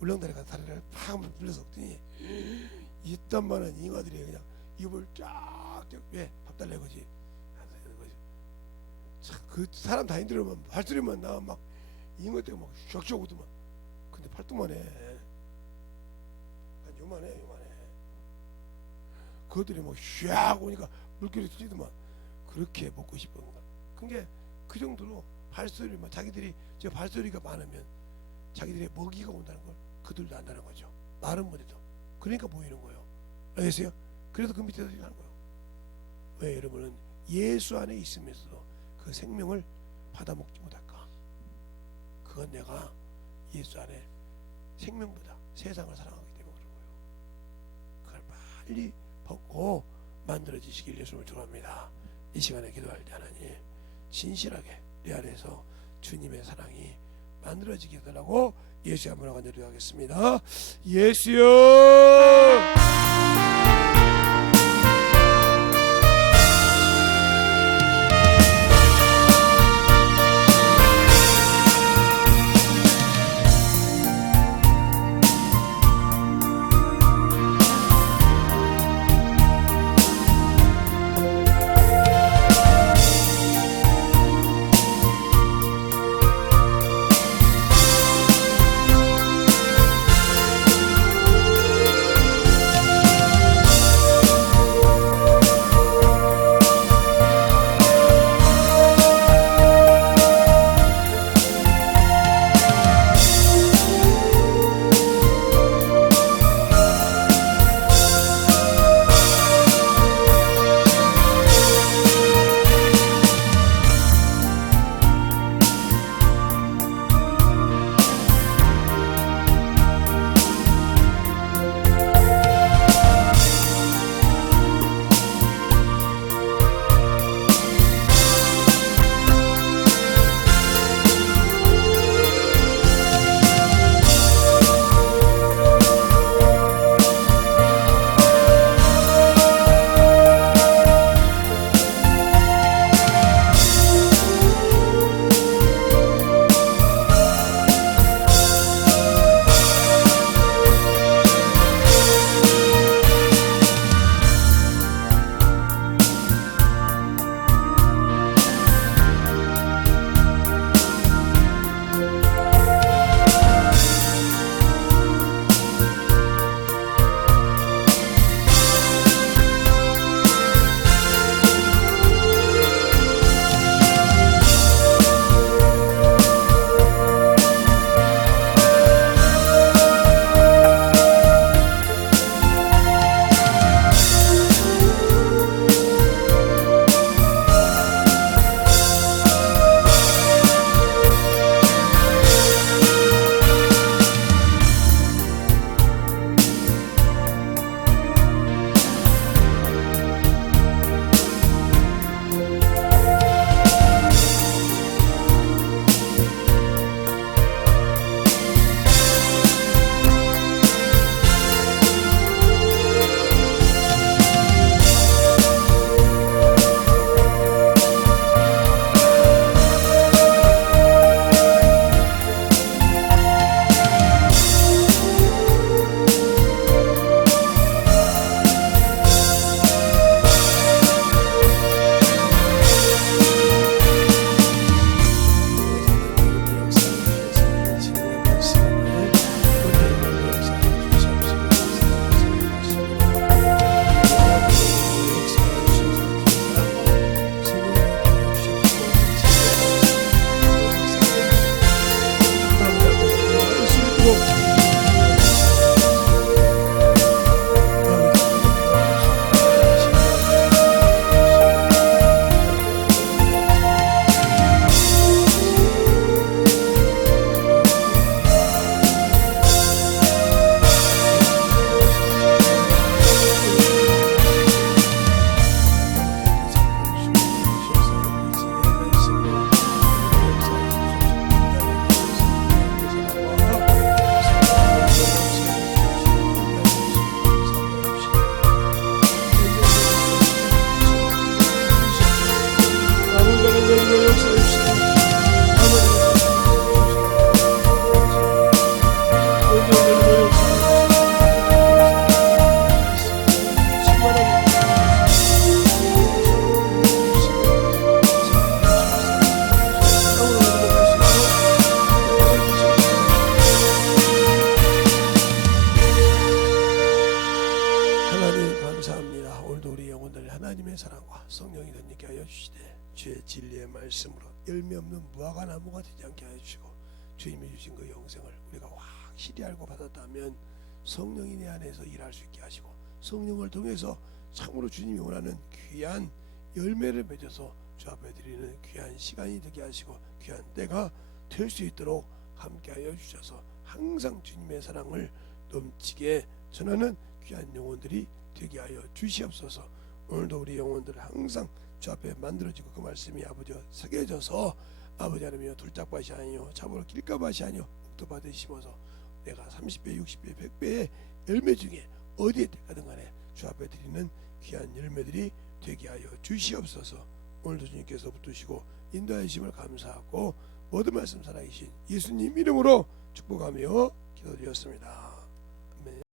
울릉도에 가서 다리를 팍 물려서 었더니 이딴만한 잉어들이 그냥 입을 쫙왜 밥 달래 거지. 그 사람 다니더만 발소리만 나 막 잉어 때가 막 슉슉 오더만. 근데 팔뚝만 해. 요만해. 그것들이 막 슉 오니까 물결이 튀더만. 그렇게 먹고 싶은 건가. 그게 그 정도로 발소리만 자기들이 저 발소리가 많으면 자기들의 먹이가 온다는 걸 그들도 안다는 거죠. 말은 못해도. 그러니까 보이는 거예요. 알겠어요? 그래서 그 밑에서 하는 거예요. 왜 여러분은 예수 안에 있으면서도 그 생명을 받아먹지 못할까? 그건 내가 예수 안에 생명보다 세상을 사랑하기 때문에 그런 거예요. 그걸 빨리 벗고 만들어지시길 예수님을 축원합니다. 이 시간에 기도할 때 하나님 진실하게 내 안에서 주님의 사랑이 만들어지게 해달라고 예수의 한번 간절히 하겠습니다. 예수여. 주시되 주의 진리의 말씀으로 열매 없는 무화과 나무가 되지 않게 하여 주시고 주님이 주신 그 영생을 우리가 확실히 알고 받았다면 성령이 내 안에서 일할 수 있게 하시고 성령을 통해서 참으로 주님이 원하는 귀한 열매를 맺어서 주 앞에 드리는 귀한 시간이 되게 하시고 귀한 때가 될 수 있도록 함께하여 주셔서 항상 주님의 사랑을 넘치게 전하는 귀한 영혼들이 되게 하여 주시옵소서. 오늘도 우리 영혼들을 항상 주 앞에 만들어지고 그 말씀이 아버지와 새겨져서 아버지 하나님이여 돌짝밭이 아니요 잡으러 길가밭이 아니요 복도밭에 심어서 내가 30배 60배 100배의 열매 중에 어디에 가든 간에 주 앞에 드리는 귀한 열매들이 되게 하여 주시옵소서. 오늘도 주님께서 붙드시고 인도하심을 감사하고 모든 말씀 살아계신 예수님 이름으로 축복하며 기도드렸습니다.